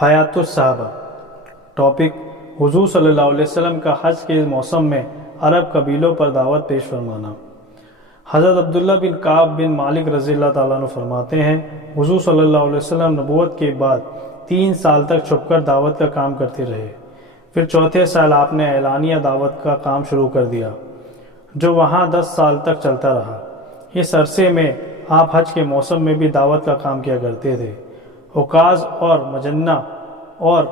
حیات الصحابہ۔ ٹاپک: حضور صلی اللہ علیہ وسلم کا حج کے موسم میں عرب قبیلوں پر دعوت پیش فرمانا۔ حضرت عبداللہ بن کعب بن مالک رضی اللہ تعالیٰ عنہ فرماتے ہیں، حضور صلی اللہ علیہ وسلم نبوت کے بعد 3 سال تک چھپ کر دعوت کا کام کرتے رہے۔ پھر چوتھے سال آپ نے اعلانیہ دعوت کا کام شروع کر دیا، جو وہاں 10 سال تک چلتا رہا۔ اس عرصے میں آپ حج کے موسم میں بھی دعوت کا کام کیا کرتے تھے۔ عکاظ اور مجنہ اور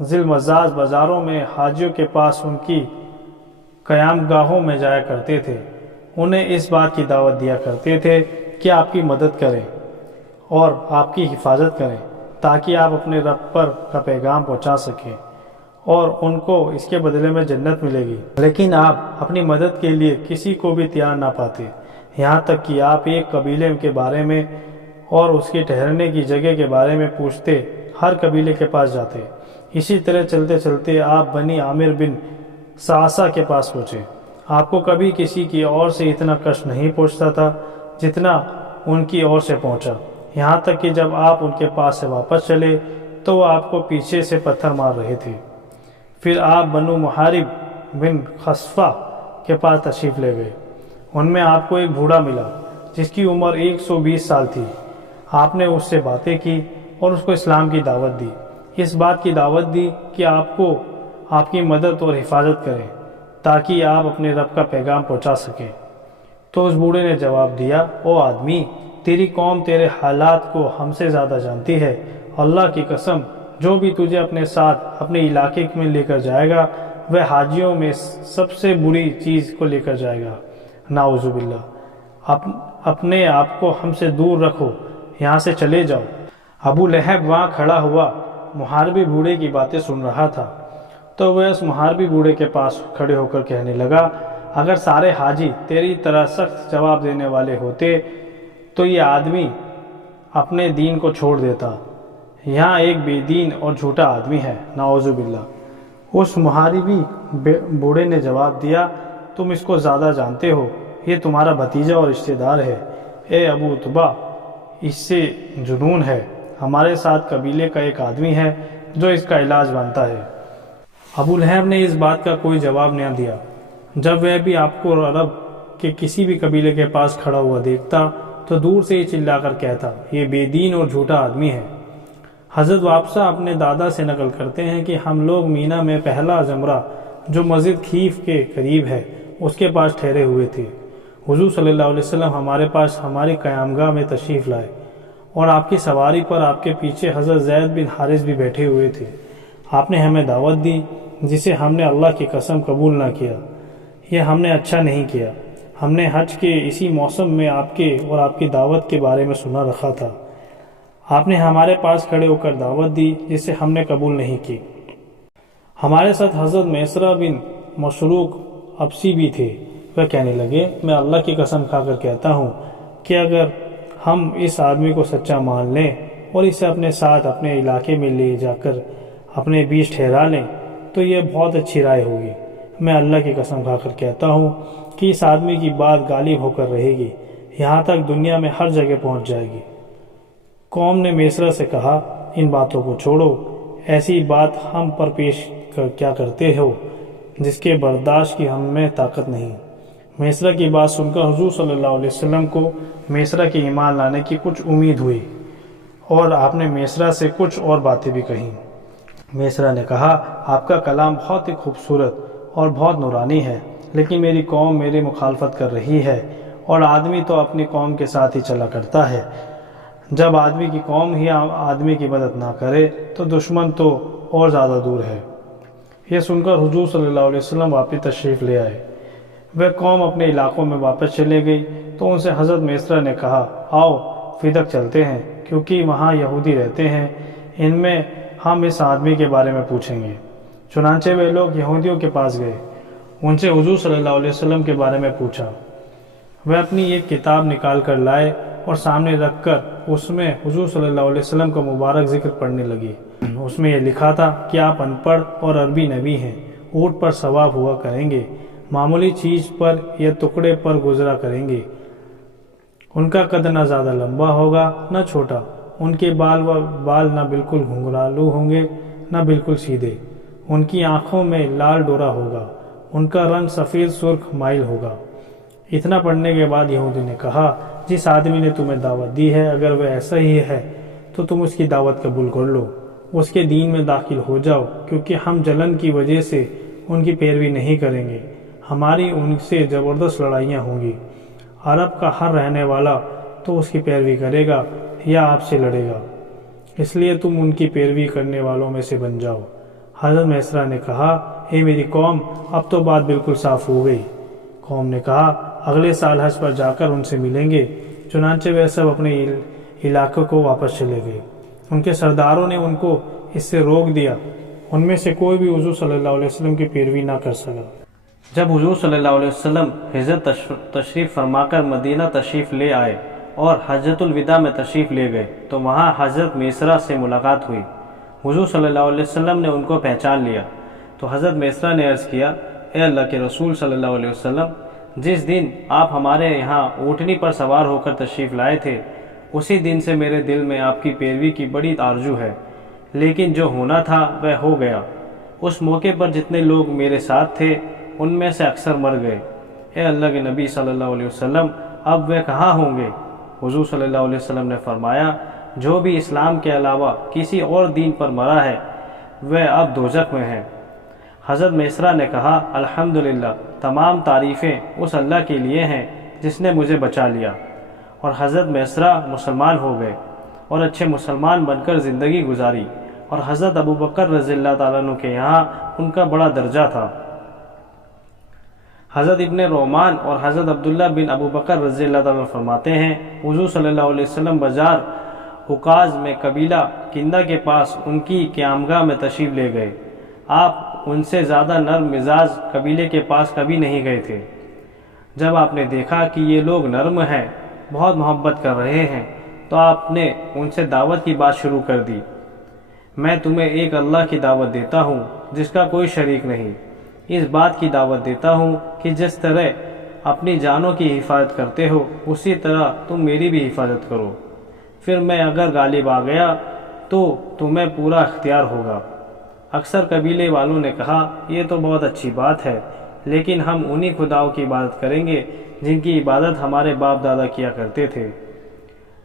ذی المجاز بازاروں میں حاجیوں کے پاس ان کی قیام گاہوں میں جایا کرتے تھے، انہیں اس بات کی دعوت دیا کرتے تھے کہ آپ کی مدد کریں اور آپ کی حفاظت کریں تاکہ آپ اپنے رب پر کا پیغام پہنچا سکیں اور ان کو اس کے بدلے میں جنت ملے گی۔ لیکن آپ اپنی مدد کے لیے کسی کو بھی تیار نہ پاتے، یہاں تک کہ آپ ایک قبیلے کے بارے میں اور اس کے ٹھہرنے کی جگہ کے بارے میں پوچھتے ہر قبیلے کے پاس جاتے۔ اسی طرح چلتے چلتے آپ بنی عامر بن صعصع کے پاس پہنچے۔ آپ کو کبھی کسی کی اور سے اتنا کشٹ نہیں پہنچتا تھا جتنا ان کی اور سے پہنچا، یہاں تک کہ جب آپ ان کے پاس سے واپس چلے تو وہ آپ کو پیچھے سے پتھر مار رہے تھے۔ پھر آپ بنو محارب بن خصفہ کے پاس تشریف لے گئے۔ ان میں آپ کو ایک بوڑھا ملا جس کی عمر 120 سال تھی۔ آپ نے اس سے باتیں کی اور اس کو اسلام کی دعوت دی، اس بات کی دعوت دی کہ آپ کو آپ کی مدد اور حفاظت کرے تاکہ آپ اپنے رب کا پیغام پہنچا سکیں۔ تو اس بوڑھے نے جواب دیا، او آدمی، تیری قوم تیرے حالات کو ہم سے زیادہ جانتی ہے۔ اللہ کی قسم، جو بھی تجھے اپنے ساتھ اپنے علاقے میں لے کر جائے گا وہ حاجیوں میں سب سے بری چیز کو لے کر جائے گا۔ نعوذ باللہ، اپنے آپ کو ہم سے دور رکھو، یہاں سے چلے جاؤ۔ ابو لہب وہاں کھڑا ہوا محاربی بوڑھے کی باتیں سن رہا تھا، تو وہ اس محاربی بوڑھے کے پاس کھڑے ہو کر کہنے لگا، اگر سارے حاجی تیری طرح سخت جواب دینے والے ہوتے تو یہ آدمی اپنے دین کو چھوڑ دیتا۔ یہاں ایک بے دین اور جھوٹا آدمی ہے، نعوذ باللہ۔ اس محاربی بوڑھے نے جواب دیا، تم اس کو زیادہ جانتے ہو، یہ تمہارا بھتیجا اور رشتہ دار ہے۔ اے ابو عتبہ، اس سے جنون ہے، ہمارے ساتھ قبیلے کا ایک آدمی ہے جو اس کا علاج بنتا ہے۔ ابو لہب نے اس بات کا کوئی جواب نہ دیا۔ جب وہ بھی آپ کو عرب کے کسی بھی قبیلے کے پاس کھڑا ہوا دیکھتا تو دور سے ہی چلا کر کہتا، یہ بے دین اور جھوٹا آدمی ہے۔ حضرت وابصہ اپنے دادا سے نقل کرتے ہیں کہ ہم لوگ مینا میں پہلا زمرہ جو مسجد خیف کے قریب ہے اس کے پاس ٹھہرے ہوئے تھے۔ حضور صلی اللہ علیہ وسلم ہمارے پاس ہماری قیامگاہ میں تشریف لائے اور آپ کی سواری پر آپ کے پیچھے حضرت زید بن حارث بھی بیٹھے ہوئے تھے۔ آپ نے ہمیں دعوت دی جسے ہم نے اللہ کی قسم قبول نہ کیا۔ یہ ہم نے اچھا نہیں کیا۔ ہم نے حج کے اسی موسم میں آپ کے اور آپ کی دعوت کے بارے میں سنا رکھا تھا۔ آپ نے ہمارے پاس کھڑے ہو کر دعوت دی جسے ہم نے قبول نہیں کی۔ ہمارے ساتھ حضرت میسرہ بن مشروق ابسی بھی تھے۔ وہ کہنے لگے، میں اللہ کی قسم کھا کر کہتا ہوں کہ اگر ہم اس آدمی کو سچا مان لیں اور اسے اپنے ساتھ اپنے علاقے میں لے جا کر اپنے بیچ ٹھہرا لیں تو یہ بہت اچھی رائے ہوگی۔ میں اللہ کی قسم کھا کر کہتا ہوں کہ اس آدمی کی بات غالب ہو کر رہے گی، یہاں تک دنیا میں ہر جگہ پہنچ جائے گی۔ قوم نے میسرہ سے کہا، ان باتوں کو چھوڑو، ایسی بات ہم پر پیش کیا کرتے ہو جس کے برداشت کی ہم میں طاقت نہیں۔ میسرہ کی بات سن کر حضور صلی اللہ علیہ وسلم کو میسرہ کے ایمان لانے کی کچھ امید ہوئی اور آپ نے میسرہ سے کچھ اور باتیں بھی کہیں۔ میسرہ نے کہا، آپ کا کلام بہت ہی خوبصورت اور بہت نورانی ہے، لیکن میری قوم میری مخالفت کر رہی ہے اور آدمی تو اپنی قوم کے ساتھ ہی چلا کرتا ہے۔ جب آدمی کی قوم ہی آدمی کی مدد نہ کرے تو دشمن تو اور زیادہ دور ہے۔ یہ سن کر حضور صلی اللہ علیہ وسلم واپس تشریف لے آئے۔ وہ قوم اپنے علاقوں میں واپس چلے گئی تو ان سے حضرت میسرہ نے کہا، آؤ فدق چلتے ہیں، کیونکہ وہاں یہودی رہتے ہیں، ان میں ہم اس آدمی کے بارے میں پوچھیں گے۔ چنانچہ وہ لوگ یہودیوں کے پاس گئے، ان سے حضور صلی اللہ علیہ وسلم کے بارے میں پوچھا۔ وہ اپنی ایک کتاب نکال کر لائے اور سامنے رکھ کر اس میں حضور صلی اللہ علیہ وسلم کا مبارک ذکر پڑھنے لگی۔ اس میں یہ لکھا تھا کہ آپ ان پڑھ اور عربی نبی ہیں، اونٹ پر سوار ہوا کریں گے، معمولی چیز پر یا ٹکڑے پر گزرا کریں گے، ان کا قد نہ زیادہ لمبا ہوگا نہ چھوٹا، ان کے بال نہ بالکل گھنگرالو ہوں گے نہ بالکل سیدھے، ان کی آنکھوں میں لال ڈورا ہوگا، ان کا رنگ سفید سرخ مائل ہوگا۔ اتنا پڑھنے کے بعد یہودی نے کہا، جس آدمی نے تمہیں دعوت دی ہے اگر وہ ایسا ہی ہے تو تم اس کی دعوت قبول کر لو، اس کے دین میں داخل ہو جاؤ، کیونکہ ہم جلن کی وجہ سے ان کی پیروی نہیں کریں گے، ہماری ان سے زبردست لڑائیاں ہوں گی۔ عرب کا ہر رہنے والا تو اس کی پیروی کرے گا یا آپ سے لڑے گا، اس لیے تم ان کی پیروی کرنے والوں میں سے بن جاؤ۔ حضرت میسرہ نے کہا، اے میری قوم، اب تو بات بالکل صاف ہو گئی۔ قوم نے کہا، اگلے سال حج پر جا کر ان سے ملیں گے۔ چنانچہ وہ سب اپنے علاقے کو واپس چلے گئے۔ ان کے سرداروں نے ان کو اس سے روک دیا، ان میں سے کوئی بھی حضور صلی اللہ علیہ وسلم کی پیروی نہ کر سکا۔ جب حضور صلی اللہ علیہ وسلم ہجرت تشریف فرما کر مدینہ تشریف لے آئے اور حجۃ الوداع میں تشریف لے گئے تو وہاں حضرت میسرہ سے ملاقات ہوئی۔ حضور صلی اللہ علیہ وسلم نے ان کو پہچان لیا تو حضرت میسرہ نے عرض کیا، اے اللہ کے رسول صلی اللہ علیہ وسلم، جس دن آپ ہمارے یہاں اونٹنی پر سوار ہو کر تشریف لائے تھے اسی دن سے میرے دل میں آپ کی پیروی کی بڑی آرزو ہے، لیکن جو ہونا تھا وہ ہو گیا۔ اس موقع پر جتنے لوگ میرے ساتھ تھے ان میں سے اکثر مر گئے۔ اے اللہ کے نبی صلی اللہ علیہ وسلم، اب وہ کہاں ہوں گے؟ حضور صلی اللہ علیہ وسلم نے فرمایا، جو بھی اسلام کے علاوہ کسی اور دین پر مرا ہے وہ اب دوزخ میں ہے۔ حضرت میسرہ نے کہا، الحمدللہ، تمام تعریفیں اس اللہ کے لیے ہیں جس نے مجھے بچا لیا۔ اور حضرت میسرہ مسلمان ہو گئے اور اچھے مسلمان بن کر زندگی گزاری، اور حضرت ابوبکر رضی اللہ تعالیٰ عنہ کے یہاں ان کا بڑا درجہ تھا۔ حضرت ابن رومان اور حضرت عبداللہ بن ابوبکر رضی اللہ تعالیٰ عنہ فرماتے ہیں، حضور صلی اللہ علیہ وسلم بازار حکاز میں قبیلہ کندہ کے پاس ان کی قیامگاہ میں تشریف لے گئے۔ آپ ان سے زیادہ نرم مزاج قبیلے کے پاس کبھی نہیں گئے تھے۔ جب آپ نے دیکھا کہ یہ لوگ نرم ہیں، بہت محبت کر رہے ہیں، تو آپ نے ان سے دعوت کی بات شروع کر دی۔ میں تمہیں ایک اللہ کی دعوت دیتا ہوں جس کا کوئی شریک نہیں، اس بات کی دعوت دیتا ہوں کہ جس طرح اپنی جانوں کی حفاظت کرتے ہو اسی طرح تم میری بھی حفاظت کرو، پھر میں اگر غالب آ گیا تو تمہیں پورا اختیار ہوگا۔ اکثر قبیلے والوں نے کہا، یہ تو بہت اچھی بات ہے، لیکن ہم انہی خداؤں کی عبادت کریں گے جن کی عبادت ہمارے باپ دادا کیا کرتے تھے۔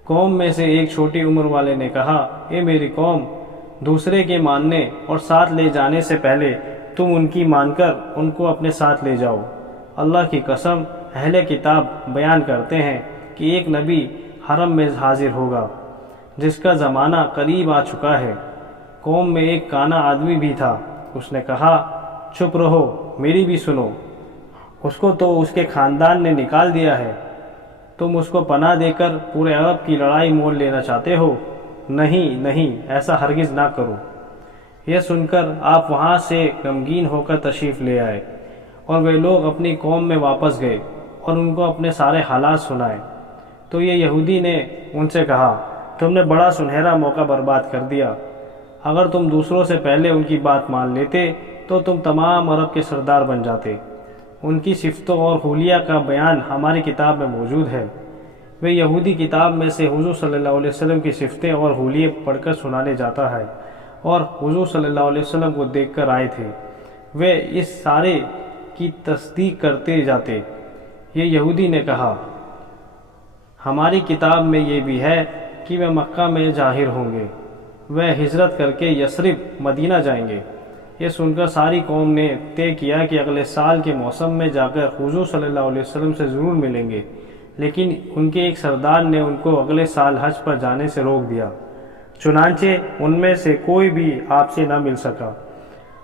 قوم میں سے ایک چھوٹی عمر والے نے کہا، اے میری قوم، دوسرے کے ماننے اور ساتھ لے جانے سے پہلے تم ان کی مان کر ان کو اپنے ساتھ لے جاؤ۔ اللہ کی قسم، اہل کتاب بیان کرتے ہیں کہ ایک نبی حرم میں حاضر ہوگا جس کا زمانہ قریب آ چکا ہے۔ قوم میں ایک کانا آدمی بھی تھا، اس نے کہا، چپ رہو، میری بھی سنو، اس کو تو اس کے خاندان نے نکال دیا ہے، تم اس کو پناہ دے کر پورے عرب کی لڑائی مول لینا چاہتے ہو؟ نہیں نہیں، ایسا ہرگز نہ کرو۔ یہ سن کر آپ وہاں سے غمگین ہو کر تشریف لے آئے اور وہ لوگ اپنی قوم میں واپس گئے اور ان کو اپنے سارے حالات سنائے۔ تو یہ یہودی نے ان سے کہا، تم نے بڑا سنہرا موقع برباد کر دیا، اگر تم دوسروں سے پہلے ان کی بات مان لیتے تو تم تمام عرب کے سردار بن جاتے۔ ان کی صفتوں اور حلیہ کا بیان ہماری کتاب میں موجود ہے۔ وہ یہودی کتاب میں سے حضور صلی اللہ علیہ وسلم کی صفتیں اور حلیے پڑھ کر سنانے جاتا ہے، اور حضور صلی اللہ علیہ وسلم کو دیکھ کر آئے تھے، وہ اس سارے کی تصدیق کرتے جاتے۔ یہ یہودی نے کہا، ہماری کتاب میں یہ بھی ہے کہ وہ مکہ میں ظاہر ہوں گے، وہ ہجرت کر کے یثرب مدینہ جائیں گے۔ یہ سن کر ساری قوم نے طے کیا کہ اگلے سال کے موسم میں جا کر حضور صلی اللہ علیہ وسلم سے ضرور ملیں گے، لیکن ان کے ایک سردار نے ان کو اگلے سال حج پر جانے سے روک دیا، چنانچہ ان میں سے کوئی بھی آپ سے نہ مل سکا۔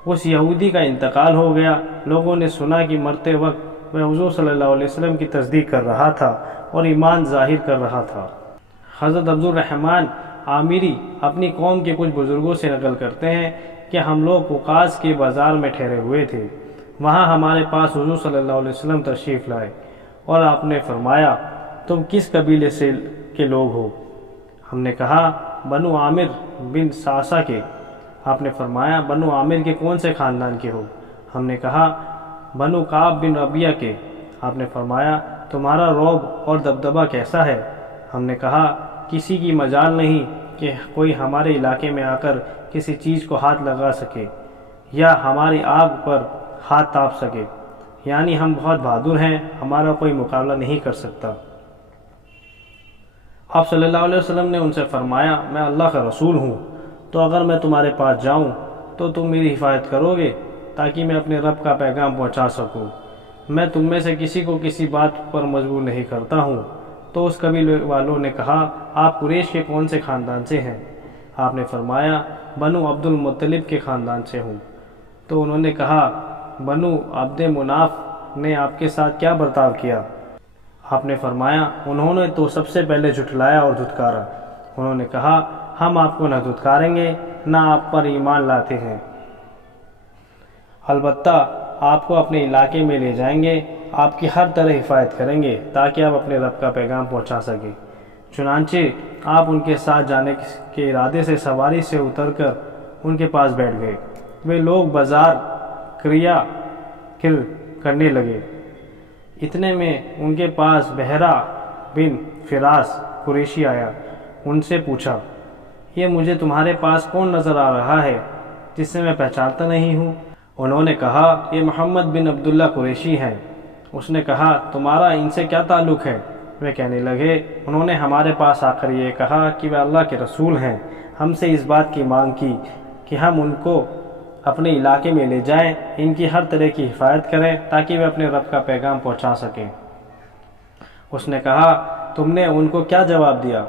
اس یہودی کا انتقال ہو گیا۔ لوگوں نے سنا کہ مرتے وقت وہ حضور صلی اللہ علیہ وسلم کی تصدیق کر رہا تھا اور ایمان ظاہر کر رہا تھا۔ حضرت عبد الرحمن عامری اپنی قوم کے کچھ بزرگوں سے نقل کرتے ہیں کہ ہم لوگ عکاظ کے بازار میں ٹھہرے ہوئے تھے، وہاں ہمارے پاس حضور صلی اللہ علیہ وسلم تشریف لائے اور آپ نے فرمایا، تم کس قبیلے سے کے لوگ ہو؟ ہم نے کہا، بنو عامر بن ساسا کے۔ آپ نے فرمایا، بنو عامر کے کون سے خاندان کے ہو؟ ہم نے کہا، بنو کعب بن ربیعہ کے۔ آپ نے فرمایا، تمہارا رعب اور دبدبہ کیسا ہے؟ ہم نے کہا، کسی کی مجال نہیں کہ کوئی ہمارے علاقے میں آ کر کسی چیز کو ہاتھ لگا سکے یا ہماری آگ پر ہاتھ تاپ سکے، یعنی ہم بہت بہادر ہیں، ہمارا کوئی مقابلہ نہیں کر سکتا۔ آپ صلی اللہ علیہ وسلم نے ان سے فرمایا، میں اللہ کا رسول ہوں، تو اگر میں تمہارے پاس جاؤں تو تم میری حفاظت کرو گے تاکہ میں اپنے رب کا پیغام پہنچا سکوں۔ میں تم میں سے کسی کو کسی بات پر مجبور نہیں کرتا ہوں۔ تو اس قبیلے والوں نے کہا، آپ قریش کے کون سے خاندان سے ہیں؟ آپ نے فرمایا، بنو عبد المطلب کے خاندان سے ہوں۔ تو انہوں نے کہا، بنو عبد مناف نے آپ کے ساتھ کیا برتاؤ کیا؟ آپ نے فرمایا، انہوں نے تو سب سے پہلے جھٹلایا اور دھتکارا۔ انہوں نے کہا، ہم آپ کو نہ دھتکاریں گے نہ آپ پر ایمان لاتے ہیں، البتہ آپ کو اپنے علاقے میں لے جائیں گے، آپ کی ہر طرح حفاظت کریں گے تاکہ آپ اپنے رب کا پیغام پہنچا سکیں۔ چنانچہ آپ ان کے ساتھ جانے کے ارادے سے سواری سے اتر کر ان کے پاس بیٹھ گئے۔ وہ لوگ بازار کریا کل کرنے لگے۔ اتنے میں ان کے پاس بحیرہ بن فراس قریشی آیا۔ ان سے پوچھا، یہ مجھے تمہارے پاس کون نظر آ رہا ہے جس سے میں پہچانتا نہیں ہوں؟ انہوں نے کہا، یہ محمد بن عبداللہ قریشی ہیں۔ اس نے کہا، تمہارا ان سے کیا تعلق ہے؟ وہ کہنے لگے، انہوں نے ہمارے پاس آ کر یہ کہا کہ وہ اللہ کے رسول ہیں، ہم سے اس بات کی مانگ کی کہ ہم ان کو اپنے علاقے میں لے جائیں، ان کی ہر طرح کی حفاظت کریں تاکہ وہ اپنے رب کا پیغام پہنچا سکیں۔ اس نے کہا، تم نے ان کو کیا جواب دیا؟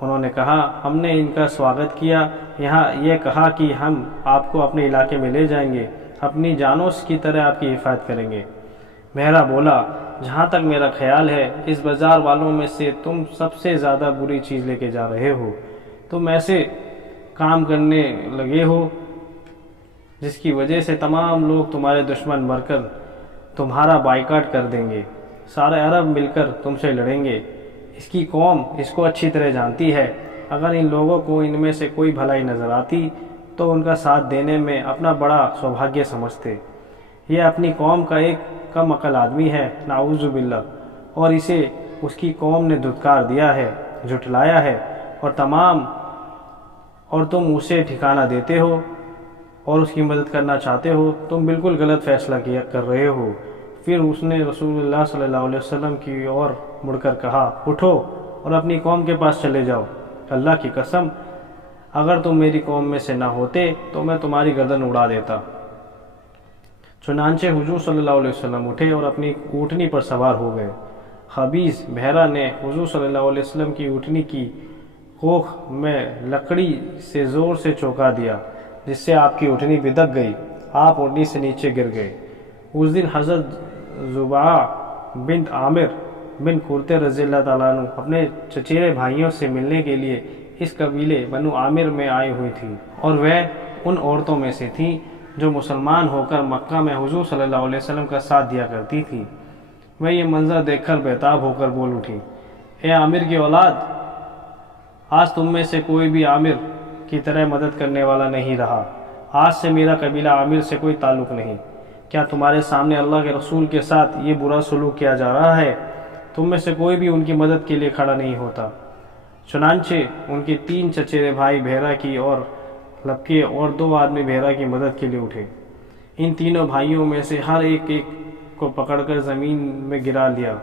انہوں نے کہا، ہم نے ان کا سواگت کیا، یہاں یہ کہا کہ ہم آپ کو اپنے علاقے میں لے جائیں گے، اپنی جانوں کی طرح آپ کی حفاظت کریں گے۔ مہرا بولا، جہاں تک میرا خیال ہے اس بازار والوں میں سے تم سب سے زیادہ بری چیز لے کے جا رہے ہو۔ تم ایسے کام کرنے لگے ہو جس کی وجہ سے تمام لوگ تمہارے دشمن مر کر تمہارا بائیکاٹ کر دیں گے، سارے عرب مل کر تم سے لڑیں گے۔ اس کی قوم اس کو اچھی طرح جانتی ہے، اگر ان لوگوں کو ان میں سے کوئی بھلائی نظر آتی تو ان کا ساتھ دینے میں اپنا بڑا سوبھاگیہ سمجھتے۔ یہ اپنی قوم کا ایک کم عقل آدمی ہے، نعوذ باللہ، اور اسے اس کی قوم نے دھتکار دیا ہے، جھٹلایا ہے، اور تم اسے ٹھکانہ دیتے ہو اور اس کی مدد کرنا چاہتے ہو، تم بالکل غلط فیصلہ کر رہے ہو۔ پھر اس نے رسول اللہ صلی اللہ علیہ وسلم کی اور مڑ کر کہا، اٹھو اور اپنی قوم کے پاس چلے جاؤ، اللہ کی قسم اگر تم میری قوم میں سے نہ ہوتے تو میں تمہاری گردن اڑا دیتا۔ چنانچہ حضور صلی اللہ علیہ وسلم اٹھے اور اپنی اونٹنی پر سوار ہو گئے۔ خبیث بحیرہ نے حضور صلی اللہ علیہ وسلم کی اونٹنی کی کوکھ میں لکڑی سے زور سے چونکا دیا، جس سے آپ کی اونٹنی بدک گئی، آپ اونٹنی سے نیچے گر گئے۔ اس دن حضرت زبعہ بنت عامر بن کرتے رضی اللہ تعالیٰ عنہ اپنے چچیرے بھائیوں سے ملنے کے لیے اس قبیلے بنو عامر میں آئی ہوئی تھی، اور وہ ان عورتوں میں سے تھیں جو مسلمان ہو کر مکہ میں حضور صلی اللہ علیہ وسلم کا ساتھ دیا کرتی تھی۔ وہ یہ منظر دیکھ کر بے تاب ہو کر بول اٹھی، اے عامر کی اولاد، آج تم میں سے کوئی بھی عامر کی طرح مدد کرنے والا نہیں رہا، آج سے میرا قبیلہ عامر سے کوئی تعلق نہیں۔ کیا تمہارے سامنے اللہ کے رسول کے ساتھ یہ برا سلوک کیا جا رہا ہے؟ تم میں سے کوئی بھی ان کی مدد کے لیے کھڑا نہیں ہوتا۔ چنانچہ ان کے 3 چچیرے بھائی بحیرہ کی اور لبکے اور 2 آدمی بحیرہ کی مدد کے لیے اٹھے۔ ان تینوں بھائیوں میں سے ہر ایک کو پکڑ کر زمین میں گرا لیا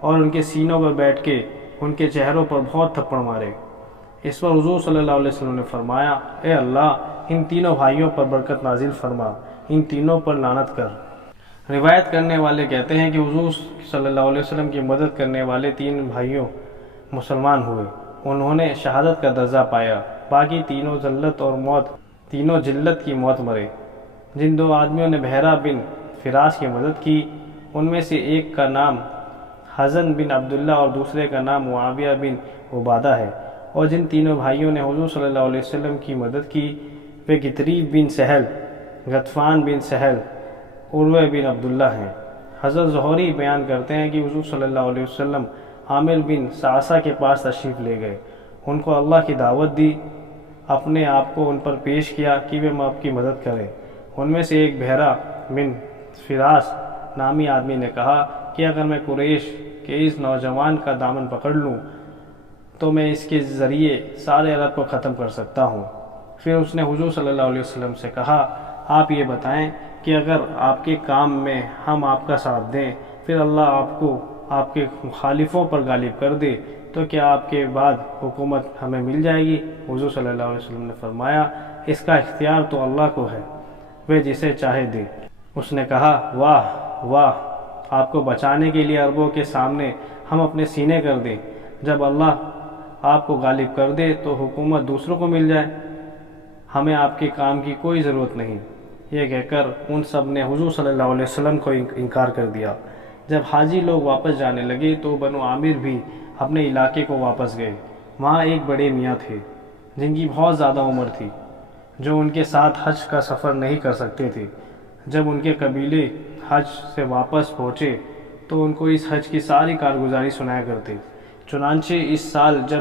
اور ان کے سینوں پر بیٹھ کے ان کے چہروں پر بہت تھپڑ مارے۔ اس پر حضور صلی اللہ علیہ وسلم نے فرمایا، اے اللہ، ان تینوں بھائیوں پر برکت نازل فرما، ان تینوں پر لعنت کر۔ روایت کرنے والے کہتے ہیں کہ حضور صلی اللہ علیہ وسلم کی مدد کرنے والے 3 بھائیوں مسلمان ہوئے، انہوں نے شہادت کا درجہ پایا، باقی تینوں جلت کی موت مرے۔ جن 2 آدمیوں نے بحیرہ بن فراس کی مدد کی، ان میں سے ایک کا نام حزن بن عبداللہ اور دوسرے کا نام معاویہ بن عبادہ ہے، اور جن تینوں بھائیوں نے حضور صلی اللہ علیہ وسلم کی مدد کی وہ گتریب بن سہل، غطفان بن سہل، عروہ بن عبداللہ ہیں۔ حضرت زہری بیان کرتے ہیں کہ حضور صلی اللہ علیہ وسلم عامر بن سعصہ کے پاس تشریف لے گئے، ان کو اللہ کی دعوت دی، اپنے آپ کو ان پر پیش کیا کہ وہ آپ کی مدد کریں۔ ان میں سے ایک بحیرہ بن فراس نامی آدمی نے کہا کہ اگر میں قریش کے اس نوجوان کا دامن پکڑ لوں تو میں اس کے ذریعے سارے عرب کو ختم کر سکتا ہوں۔ پھر اس نے حضور صلی اللہ علیہ وسلم سے کہا، آپ یہ بتائیں کہ اگر آپ کے کام میں ہم آپ کا ساتھ دیں، پھر اللہ آپ کو آپ کے مخالفوں پر غالب کر دے، تو کیا آپ کے بعد حکومت ہمیں مل جائے گی؟ حضور صلی اللہ علیہ وسلم نے فرمایا، اس کا اختیار تو اللہ کو ہے، وہ جسے چاہے دے۔ اس نے کہا، واہ واہ، آپ کو بچانے کے لیے عربوں کے سامنے ہم اپنے سینے کر دیں، جب اللہ آپ کو غالب کر دے تو حکومت دوسروں کو مل جائے، ہمیں آپ کے کام کی کوئی ضرورت نہیں۔ یہ کہہ کر ان سب نے حضور صلی اللہ علیہ وسلم کو انکار کر دیا۔ جب حاجی لوگ واپس جانے لگے تو بنو عامر بھی اپنے علاقے کو واپس گئے۔ وہاں ایک بڑے میاں تھے جن کی بہت زیادہ عمر تھی، جو ان کے ساتھ حج کا سفر نہیں کر سکتے تھے۔ جب ان کے قبیلے حج سے واپس پہنچے تو ان کو اس حج کی ساری کارگزاری سنایا کرتے۔ چنانچہ اس سال جب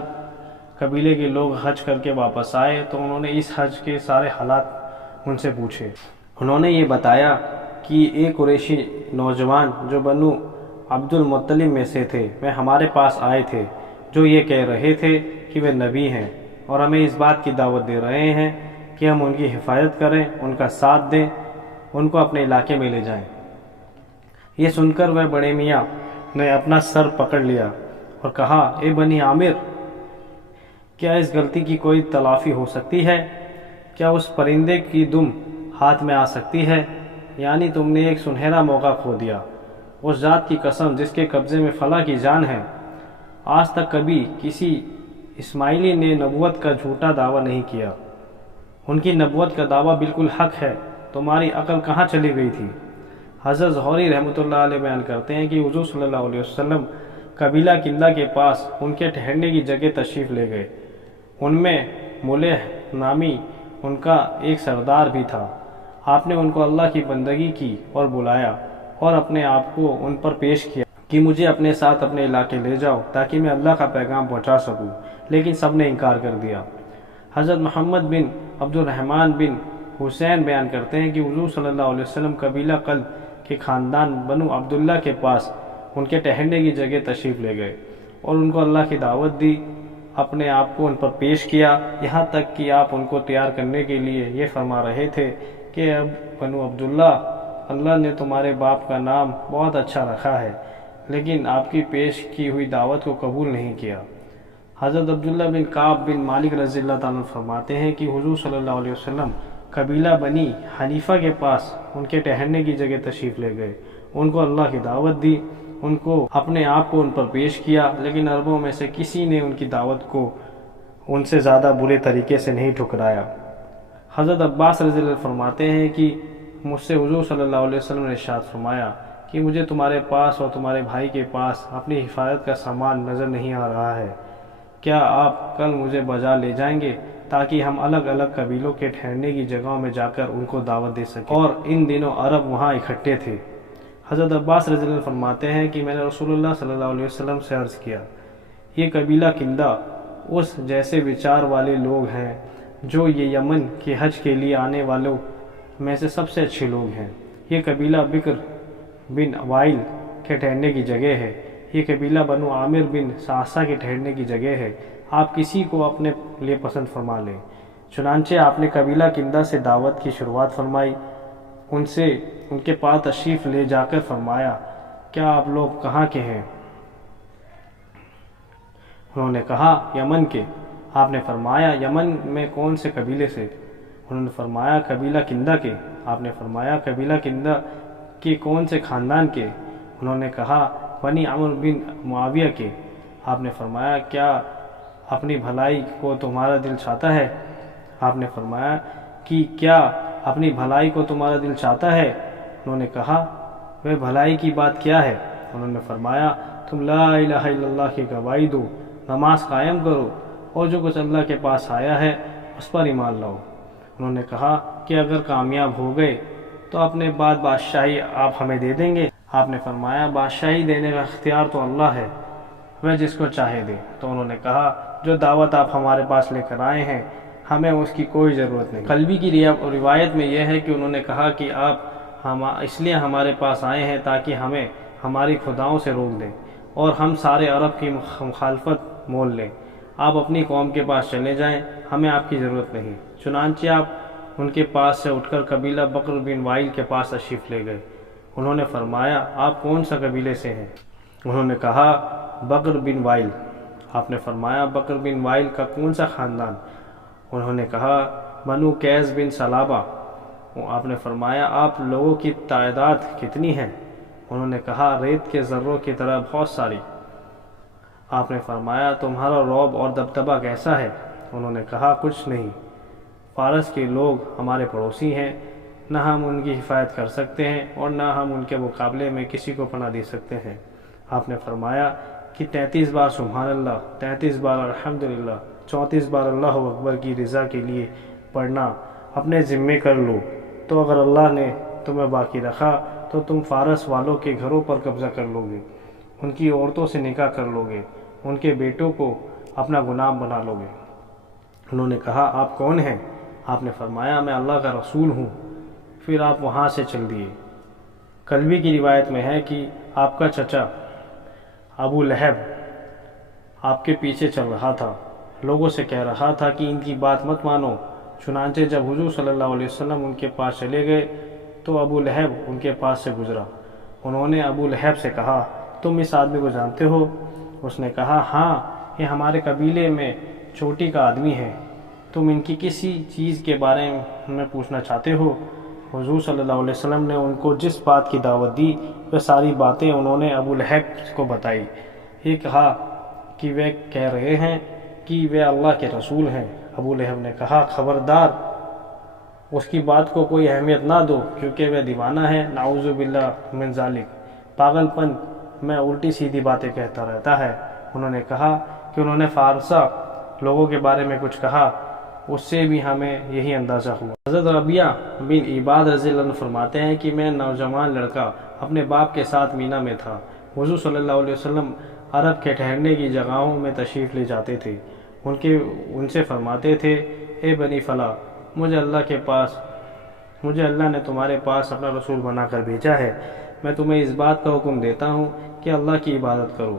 قبیلے کے لوگ حج کر کے واپس آئے تو انہوں نے اس حج کے سارے حالات ان سے پوچھے۔ انہوں نے یہ بتایا کہ ایک قریشی نوجوان جو بنو عبد المطلب میں سے تھے، وہ ہمارے پاس آئے تھے، جو یہ کہہ رہے تھے کہ وہ نبی ہیں اور ہمیں اس بات کی دعوت دے رہے ہیں کہ ہم ان کی حفاظت کریں، ان کا ساتھ دیں، ان کو اپنے علاقے میں لے جائیں۔ یہ سن کر وہ بڑے میاں نے اپنا سر پکڑ لیا اور کہا، اے بنی عامر، کیا اس غلطی کی کوئی تلافی ہو سکتی ہے؟ کیا اس پرندے کی دم ہاتھ میں آ سکتی ہے؟ یعنی تم نے ایک سنہرا موقع کھو دیا۔ اس ذات کی قسم جس کے قبضے میں فلاں کی جان ہے، آج تک کبھی کسی اسماعیلی نے نبوت کا جھوٹا دعویٰ نہیں کیا۔ ان کی نبوت کا دعویٰ بالکل حق ہے، تمہاری عقل کہاں چلی گئی تھی؟ حضرت زہری رحمۃ اللہ علیہ بیان کرتے ہیں کہ حضور صلی اللہ علیہ وسلم قبیلہ کندہ کے پاس ان کے ٹھہرنے کی جگہ تشریف لے گئے۔ ان میں ملیح نامی ان کا ایک سردار بھی تھا۔ آپ نے ان کو اللہ کی بندگی کی اور بلایا اور اپنے آپ کو ان پر پیش کیا کہ مجھے اپنے ساتھ اپنے علاقے لے جاؤ تاکہ میں اللہ کا پیغام پہنچا سکوں، لیکن سب نے انکار کر دیا۔ حضرت محمد بن عبد الرحمن بن حسین بیان کرتے ہیں کہ حضور صلی اللہ علیہ وسلم قبیلہ قلب کے خاندان بنو عبداللہ کے پاس ان کے ٹہرنے کی جگہ تشریف لے گئے اور ان کو اللہ کی دعوت دی، اپنے آپ کو ان پر پیش کیا، یہاں تک کہ آپ ان کو تیار کرنے کے لیے یہ فرما رہے تھے کہ اب بنو عبداللہ، اللہ نے تمہارے باپ کا نام بہت اچھا رکھا ہے، لیکن آپ کی پیش کی ہوئی دعوت کو قبول نہیں کیا۔ حضرت عبداللہ بن کعب بن مالک رضی اللہ تعالیٰ فرماتے ہیں کہ حضور صلی اللہ علیہ وسلم قبیلہ بنی حنیفہ کے پاس ان کے ٹہرنے کی جگہ تشریف لے گئے، ان کو اللہ کی دعوت دی، ان کو اپنے آپ کو ان پر پیش کیا، لیکن عربوں میں سے کسی نے ان کی دعوت کو ان سے زیادہ برے طریقے سے نہیں ٹھکرایا۔ حضرت عباس رضی اللہ فرماتے ہیں کہ مجھ سے حضور صلی اللہ علیہ وسلم نے ارشاد فرمایا کہ مجھے تمہارے پاس اور تمہارے بھائی کے پاس اپنی حفاظت کا سامان نظر نہیں آ رہا ہے، کیا آپ کل مجھے بجا لے جائیں گے تاکہ ہم الگ الگ قبیلوں کے ٹھہرنے کی جگہوں میں جا کر ان کو دعوت دے سکیں؟ اور ان دنوں عرب وہاں اکٹھے تھے۔ حضرت عباس رضی اللہ فرماتے ہیں کہ میں نے رسول اللہ صلی اللہ علیہ وسلم سے عرض کیا، یہ قبیلہ کندہ اس جیسے وچار والے لوگ ہیں جو یہ یمن کے حج کے لیے آنے والوں میں سے سب سے اچھے لوگ ہیں۔ یہ قبیلہ بکر بن وائل کے ٹھہرنے کی جگہ ہے، یہ قبیلہ بنو عامر بن سعصہ کے ٹھہرنے کی جگہ ہے، آپ کسی کو اپنے لیے پسند فرما لیں۔ چنانچہ آپ نے قبیلہ کندہ سے دعوت کی شروعات فرمائی، ان کے پاس تشریف لے جا کر فرمایا، کیا آپ لوگ کہاں کے ہیں؟ انہوں نے کہا، یمن کے۔ آپ نے فرمایا، یمن میں کون سے قبیلے سے؟ انہوں نے فرمایا، قبیلہ کندہ کے۔ آپ نے فرمایا، قبیلہ کندہ کے کون سے خاندان کے؟ انہوں نے کہا، بنی عمرو بن معاویہ کے۔ آپ نے فرمایا، کیا اپنی بھلائی کو تمہارا دل چاہتا ہے؟ آپ نے فرمایا کہ کیا اپنی بھلائی کو تمہارا دل چاہتا ہے؟ انہوں نے کہا، وہ بھلائی کی بات کیا ہے؟ انہوں نے فرمایا، تم لا الہ الا اللہ کی گواہی دو، نماز قائم کرو اور جو کچھ اللہ کے پاس آیا ہے اس پر ایمان لاؤ۔ انہوں نے کہا کہ اگر کامیاب ہو گئے تو اپنے بعد بادشاہی آپ ہمیں دے دیں گے؟ آپ نے فرمایا، بادشاہی دینے کا اختیار تو اللہ ہے، وہ جس کو چاہے دے۔ تو انہوں نے کہا، جو دعوت آپ ہمارے پاس لے کر آئے ہیں ہمیں اس کی کوئی ضرورت نہیں۔ قلبی کی روایت میں یہ ہے کہ انہوں نے کہا کہ آپ اس لیے ہمارے پاس آئے ہیں تاکہ ہمیں ہماری خداؤں سے روک دیں اور ہم سارے عرب کی مخالفت مول لیں۔ آپ اپنی قوم کے پاس چلے جائیں، ہمیں آپ کی ضرورت نہیں۔ چنانچہ آپ ان کے پاس سے اٹھ کر قبیلہ بکر بن وائل کے پاس تشریف لے گئے۔ انہوں نے فرمایا آپ کون سا قبیلے سے ہیں؟ انہوں نے کہا بکر بن وائل۔ آپ نے فرمایا بکر بن وائل کا کون سا خاندان؟ انہوں نے کہا بنو قیس بن سلابہ۔ آپ نے فرمایا آپ لوگوں کی تعداد کتنی ہے؟ انہوں نے کہا ریت کے ذروں کی طرح بہت ساری۔ آپ نے فرمایا تمہارا رعب اور دبدبہ کیسا ہے؟ انہوں نے کہا کچھ نہیں، فارس کے لوگ ہمارے پڑوسی ہیں، نہ ہم ان کی حفاظت کر سکتے ہیں اور نہ ہم ان کے مقابلے میں کسی کو پناہ دے سکتے ہیں۔ آپ نے فرمایا کہ 33 بار سبحان اللہ، 33 بار الحمدللہ، 34 بار اللہ اکبر کی رضا کے لیے پڑھنا اپنے ذمے کر لو، تو اگر اللہ نے تمہیں باقی رکھا تو تم فارس والوں کے گھروں پر قبضہ کر لو گے، ان کی عورتوں سے نکاح کر لو گے، ان کے بیٹوں کو اپنا غلام بنا لو گے۔ انہوں نے کہا آپ کون ہیں؟ آپ نے فرمایا میں اللہ کا رسول ہوں۔ پھر آپ وہاں سے چل دیے۔ کلبی کی روایت میں ہے کہ آپ کا چچا ابو لہب آپ کے پیچھے چل رہا تھا، لوگوں سے کہہ رہا تھا کہ ان کی بات مت مانو۔ چنانچہ جب حضور صلی اللہ علیہ وسلم ان کے پاس چلے گئے تو ابو لہب ان کے پاس سے گزرا۔ انہوں نے ابو لہب سے کہا تم اس آدمی کو جانتے ہو؟ اس نے کہا ہاں، یہ ہمارے قبیلے میں چوٹی کا آدمی ہے، تم ان کی کسی چیز کے بارے میں پوچھنا چاہتے ہو؟ حضور صلی اللہ علیہ وسلم نے ان کو جس بات کی دعوت دی وہ ساری باتیں انہوں نے ابو لہب کو بتائی۔ یہ کہا کہ وہ کہہ رہے ہیں کہ وہ اللہ کے رسول ہیں۔ ابو لہب نے کہا خبردار، اس کی بات کو کوئی اہمیت نہ دو، کیونکہ وہ دیوانہ ہے، نعوذ باللہ من ذالک، پاگل پن میں الٹی سیدھی باتیں کہتا رہتا ہے۔ انہوں نے کہا کہ انہوں نے فارسہ لوگوں کے بارے میں کچھ کہا، اس سے بھی ہمیں یہی اندازہ ہوا۔ حضرت ربیعہ بن عباد رضی اللہ عنہ فرماتے ہیں کہ میں نوجوان لڑکا اپنے باپ کے ساتھ مینا میں تھا۔ حضور صلی اللہ علیہ وسلم عرب کے ٹھہرنے کی جگہوں میں تشریف لے جاتے تھے، ان سے فرماتے تھے اے بنی فلاں، مجھے اللہ نے تمہارے پاس اپنا رسول بنا کر بھیجا ہے، میں تمہیں اس بات کا حکم دیتا ہوں کہ اللہ کی عبادت کرو،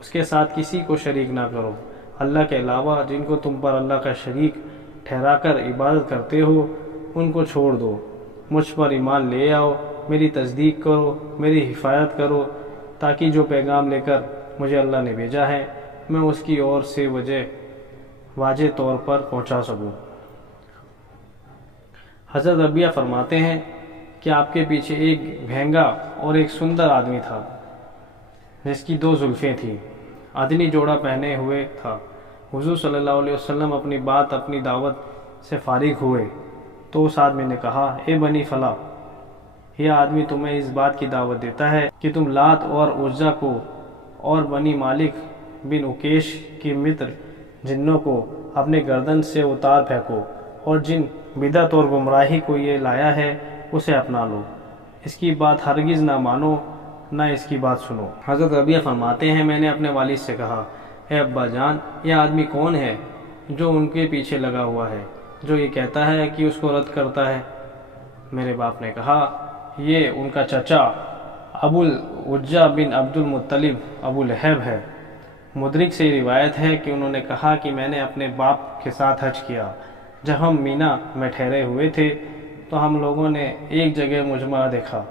اس کے ساتھ کسی کو شریک نہ کرو، اللہ کے علاوہ جن کو تم پر اللہ کا شریک ٹھہرا کر عبادت کرتے ہو ان کو چھوڑ دو، مجھ پر ایمان لے آؤ، میری تصدیق کرو، میری حفاظت کرو، تاکہ جو پیغام لے کر مجھے اللہ نے بھیجا ہے میں اس کی اور سے واضح طور پر پہنچا سکوں۔ حضرت ربیعہ فرماتے ہیں کہ آپ کے پیچھے ایک بھینگا اور ایک سندر آدمی تھا جس کی 2 زلفیں تھیں، ادنی جوڑا پہنے ہوئے تھا۔ حضور صلی اللہ علیہ وسلم اپنی دعوت سے فارغ ہوئے تو اس آدمی نے کہا اے بنی فلاں، یہ آدمی تمہیں اس بات کی دعوت دیتا ہے کہ تم لات اور عزا کو اور بنی مالک بن عکیش کی متر جنوں کو اپنے گردن سے اتار پھینکو، اور جن بدعت اور گمراہی کو یہ لایا ہے اسے اپنا لو، اس کی بات ہرگز نہ مانو نہ اس کی بات سنو۔ حضرت ربیعہ فرماتے ہیں میں نے اپنے والد سے کہا اے ابا جان، یہ آدمی کون ہے جو ان کے پیچھے لگا ہوا ہے، جو یہ کہتا ہے کہ اس کو رد کرتا ہے؟ میرے باپ نے کہا یہ ان کا چچا ابو العجا بن عبد المطلب ابو لہب ہے۔ مدرک سے روایت ہے کہ انہوں نے کہا کہ میں نے اپنے باپ کے ساتھ حج کیا، جب ہم مینا میں ٹھہرے ہوئے تھے تو ہم لوگوں نے ایک جگہ مجمع دیکھا۔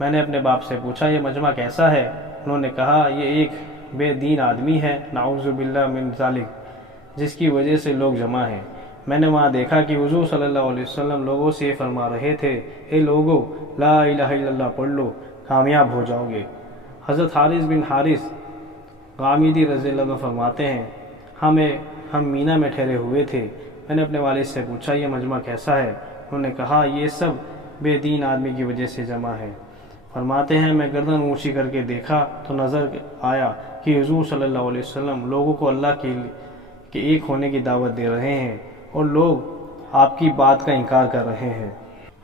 میں نے اپنے باپ سے پوچھا یہ مجمع کیسا ہے؟ انہوں نے کہا یہ ایک بے دین آدمی ہے، نعوذ باللہ من ذالک، جس کی وجہ سے لوگ جمع ہیں۔ میں نے وہاں دیکھا کہ حضور صلی اللہ علیہ وسلم لوگوں سے یہ فرما رہے تھے اے لوگو لا الہ الا اللہ پڑھ لو، کامیاب ہو جاؤ گے۔ حضرت حارث بن حارث غامدی رضی اللہ عنہ فرماتے ہیں ہم مینا میں ٹھہرے ہوئے تھے، میں نے اپنے والد سے پوچھا یہ مجمع کیسا ہے؟ انہوں نے کہا یہ سب بے دین آدمی کی وجہ سے جمع ہے۔ فرماتے ہیں میں گردن اونچی کر کے دیکھا تو نظر آیا کہ حضور صلی اللہ علیہ وسلم لوگوں کو اللہ کے ایک ہونے کی دعوت دے رہے ہیں اور لوگ آپ کی بات کا انکار کر رہے ہیں۔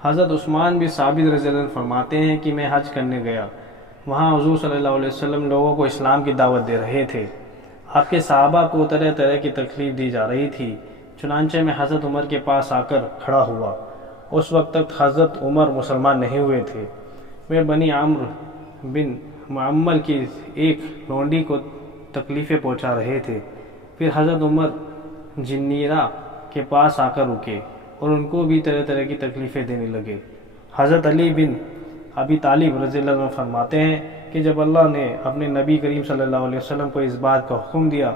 حضرت عثمان بن ثابت رضی اللہ عنہ فرماتے ہیں کہ میں حج کرنے گیا، وہاں حضور صلی اللہ علیہ وسلم لوگوں کو اسلام کی دعوت دے رہے تھے، آپ کے صحابہ کو طرح طرح کی تکلیف دی جا رہی تھی، چنانچہ میں حضرت عمر کے پاس آ کر کھڑا ہوا۔ اس وقت تک حضرت عمر مسلمان نہیں ہوئے تھے، وہ بنی عمرو بن معمل کی ایک لونڈی کو تکلیفیں پہنچا رہے تھے۔ پھر حضرت عمر جنیرہ کے پاس آ کر رکے اور ان کو بھی طرح طرح کی تکلیفیں دینے لگے۔ حضرت علی بن ابی طالب رضی اللہ عنہ فرماتے ہیں کہ جب اللہ نے اپنے نبی کریم صلی اللہ علیہ وسلم کو اس بات کا حکم دیا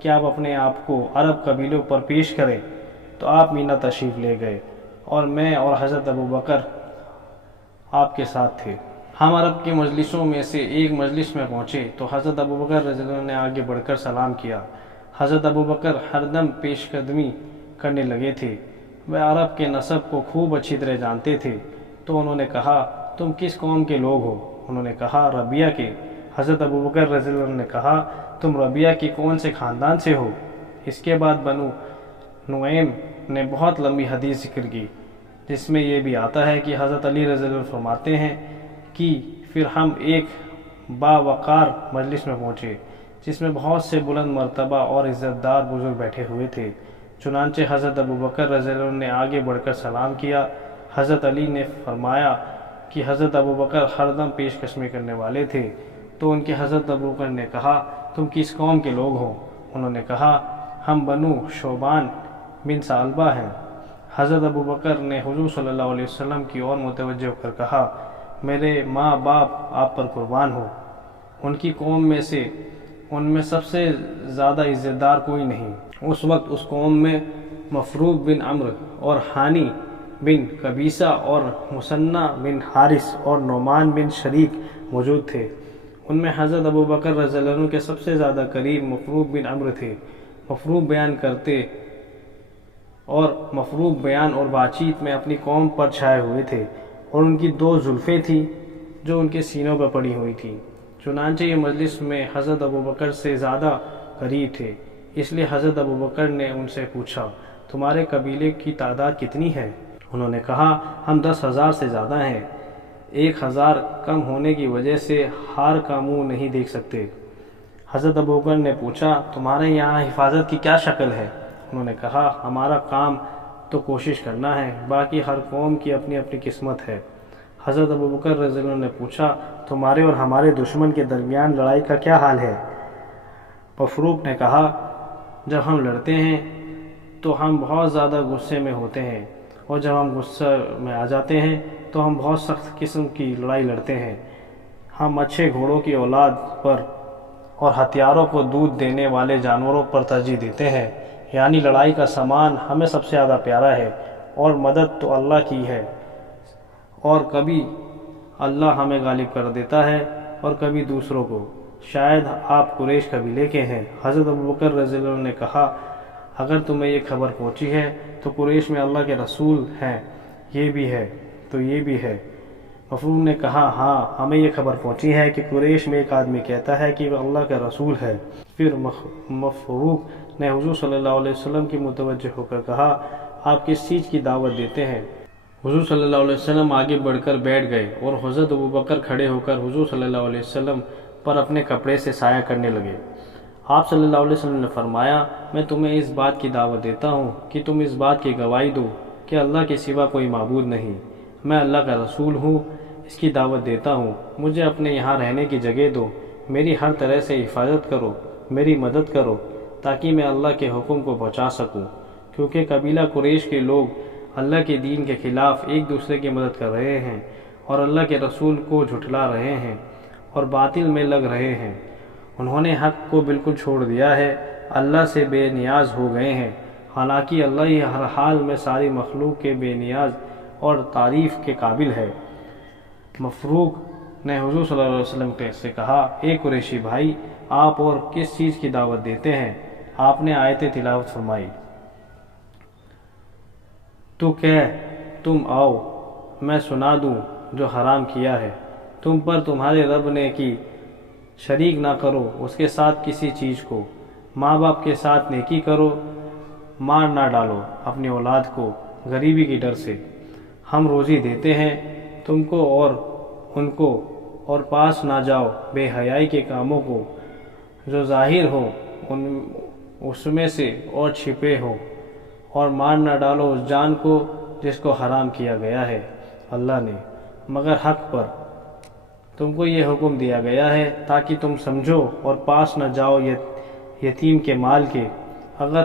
کہ آپ اپنے آپ کو عرب قبیلوں پر پیش کریں تو آپ مینا تشریف لے گئے اور میں اور حضرت ابو بکر آپ کے ساتھ تھے۔ ہم عرب کی مجلسوں میں سے ایک مجلس میں پہنچے تو حضرت ابو بکر رضی اللہ عنہ نے آگے بڑھ کر سلام کیا۔ حضرت ابو بکر ہر دم پیش قدمی کرنے لگے تھے، وہ عرب کے نسب کو خوب اچھی طرح جانتے تھے۔ تو انہوں نے کہا تم کس قوم کے لوگ ہو؟ انہوں نے کہا ربیہ کے۔ حضرت ابو بکر رضی اللہ عنہ نے کہا تم ربیہ کی کون سے خاندان سے ہو؟ اس کے بعد بنو نعیم نے بہت لمبی حدیث ذکر کی جس میں یہ بھی آتا ہے کہ حضرت علی رضی اللہ عنہ فرماتے ہیں کہ پھر ہم ایک باوقار مجلس میں پہنچے جس میں بہت سے بلند مرتبہ اور عزت دار بزرگ بیٹھے ہوئے تھے۔ چنانچہ حضرت ابو بکر رضی اللہ عنہ نے آگے بڑھ کر سلام کیا۔ حضرت علی نے فرمایا کہ حضرت ابو بکر ہر دم پیش قدمی کرنے والے تھے۔ تو ان کے حضرت ابو بکر نے کہا تم کس قوم کے لوگ ہو؟ انہوں نے کہا ہم بنو شوبان بن ثعلبہ ہیں۔ حضرت ابو بکر نے حضور صلی اللہ علیہ وسلم کی اور متوجہ ہو کر کہا میرے ماں باپ آپ پر قربان ہو، ان کی قوم میں سے ان میں سب سے زیادہ عزت دار کوئی نہیں۔ اس وقت اس قوم میں مفروق بن عمرو اور حانی بن قبیصہ اور مسنہ بن حارث اور نعمان بن شریک موجود تھے۔ ان میں حضرت ابو بکر رضی اللہ عنہ کے سب سے زیادہ قریب مفروق بن عمرو تھے۔ مفروق بیان اور بات چیت میں اپنی قوم پر چھائے ہوئے تھے اور ان کی 2 زلفیں تھیں جو ان کے سینوں پر پڑی ہوئی تھیں۔ چنانچہ یہ مجلس میں حضرت ابو بکر سے زیادہ قریب تھے، اس لیے حضرت ابو بکر نے ان سے پوچھا تمہارے قبیلے کی تعداد کتنی ہے؟ انہوں نے کہا ہم 10,000 سے زیادہ ہیں، 1,000 کم ہونے کی وجہ سے ہار کا منہ نہیں دیکھ سکتے۔ حضرت ابو بکر نے پوچھا تمہارے یہاں حفاظت کی کیا شکل ہے؟ انہوں نے کہا ہمارا کام تو کوشش کرنا ہے، باقی ہر قوم کی اپنی اپنی قسمت ہے۔ حضرت ابو بکر رضی اللہ عنہ نے پوچھا تمہارے اور ہمارے دشمن کے درمیان لڑائی کا کیا حال ہے؟ مفروق نے کہا جب ہم لڑتے ہیں تو ہم بہت زیادہ غصے میں ہوتے ہیں اور جب ہم غصہ میں آ جاتے ہیں تو ہم بہت سخت قسم کی لڑائی لڑتے ہیں۔ ہم اچھے گھوڑوں کی اولاد پر اور ہتھیاروں کو دودھ دینے والے جانوروں پر ترجیح دیتے ہیں، یعنی لڑائی کا سامان ہمیں سب سے زیادہ پیارا ہے اور مدد تو اللہ کی ہے، اور کبھی اللہ ہمیں غالب کر دیتا ہے اور کبھی دوسروں کو۔ شاید آپ قریش قبیلے کے ہیں۔ حضرت ابو بکر رضی اللہ عنہ نے کہا اگر تمہیں یہ خبر پہنچی ہے تو قریش میں اللہ کے رسول ہیں، یہ بھی ہے تو یہ بھی ہے۔ مفروق نے کہا ہاں ہمیں یہ خبر پہنچی ہے کہ قریش میں ایک آدمی کہتا ہے کہ وہ اللہ کا رسول ہے۔ پھر مفروق نے حضور صلی اللہ علیہ وسلم کی متوجہ ہو کر کہا آپ کس چیز کی دعوت دیتے ہیں؟ حضور صلی اللہ علیہ وسلم آگے بڑھ کر بیٹھ گئے اور حضرت ابو بکر کھڑے ہو کر حضور صلی اللہ علیہ وسلم پر اپنے کپڑے سے سایہ کرنے لگے۔ آپ صلی اللہ علیہ وسلم نے فرمایا میں تمہیں اس بات کی دعوت دیتا ہوں کہ تم اس بات کی گواہی دو کہ اللہ کے سوا کوئی معبود نہیں، میں اللہ کا رسول ہوں، اس کی دعوت دیتا ہوں، مجھے اپنے یہاں رہنے کی جگہ دو، میری ہر طرح سے حفاظت کرو، میری مدد کرو تاکہ میں اللہ کے حکم کو پہنچا سکوں، کیونکہ قبیلہ قریش کے لوگ اللہ کے دین کے خلاف ایک دوسرے کی مدد کر رہے ہیں اور اللہ کے رسول کو جھٹلا رہے ہیں اور باطل میں لگ رہے ہیں۔ انہوں نے حق کو بالکل چھوڑ دیا ہے، اللہ سے بے نیاز ہو گئے ہیں، حالانکہ اللہ ہی ہر حال میں ساری مخلوق کے بے نیاز اور تعریف کے قابل ہے۔ مفروق نے حضور صلی اللہ علیہ وسلم سے کہا اے قریشی بھائی آپ اور کس چیز کی دعوت دیتے ہیں؟ آپ نے آیت تلاوت فرمائی تو کہہ تم آؤ میں سنا دوں جو حرام کیا ہے تم پر تمہارے رب نے کہ شریک نہ کرو اس کے ساتھ کسی چیز کو، ماں باپ کے ساتھ نیکی کرو، مار نہ ڈالو اپنی اولاد کو غریبی کی ڈر سے، ہم روزی دیتے ہیں تم کو اور ان کو، اور پاس نہ جاؤ بے حیائی کے کاموں کو جو ظاہر ہو اس میں سے اور چھپے ہو، اور مار نہ ڈالو اس جان کو جس کو حرام کیا گیا ہے اللہ نے مگر حق پر، تم کو یہ حکم دیا گیا ہے تاکہ تم سمجھو، اور پاس نہ جاؤ یتیم کے مال کے اگر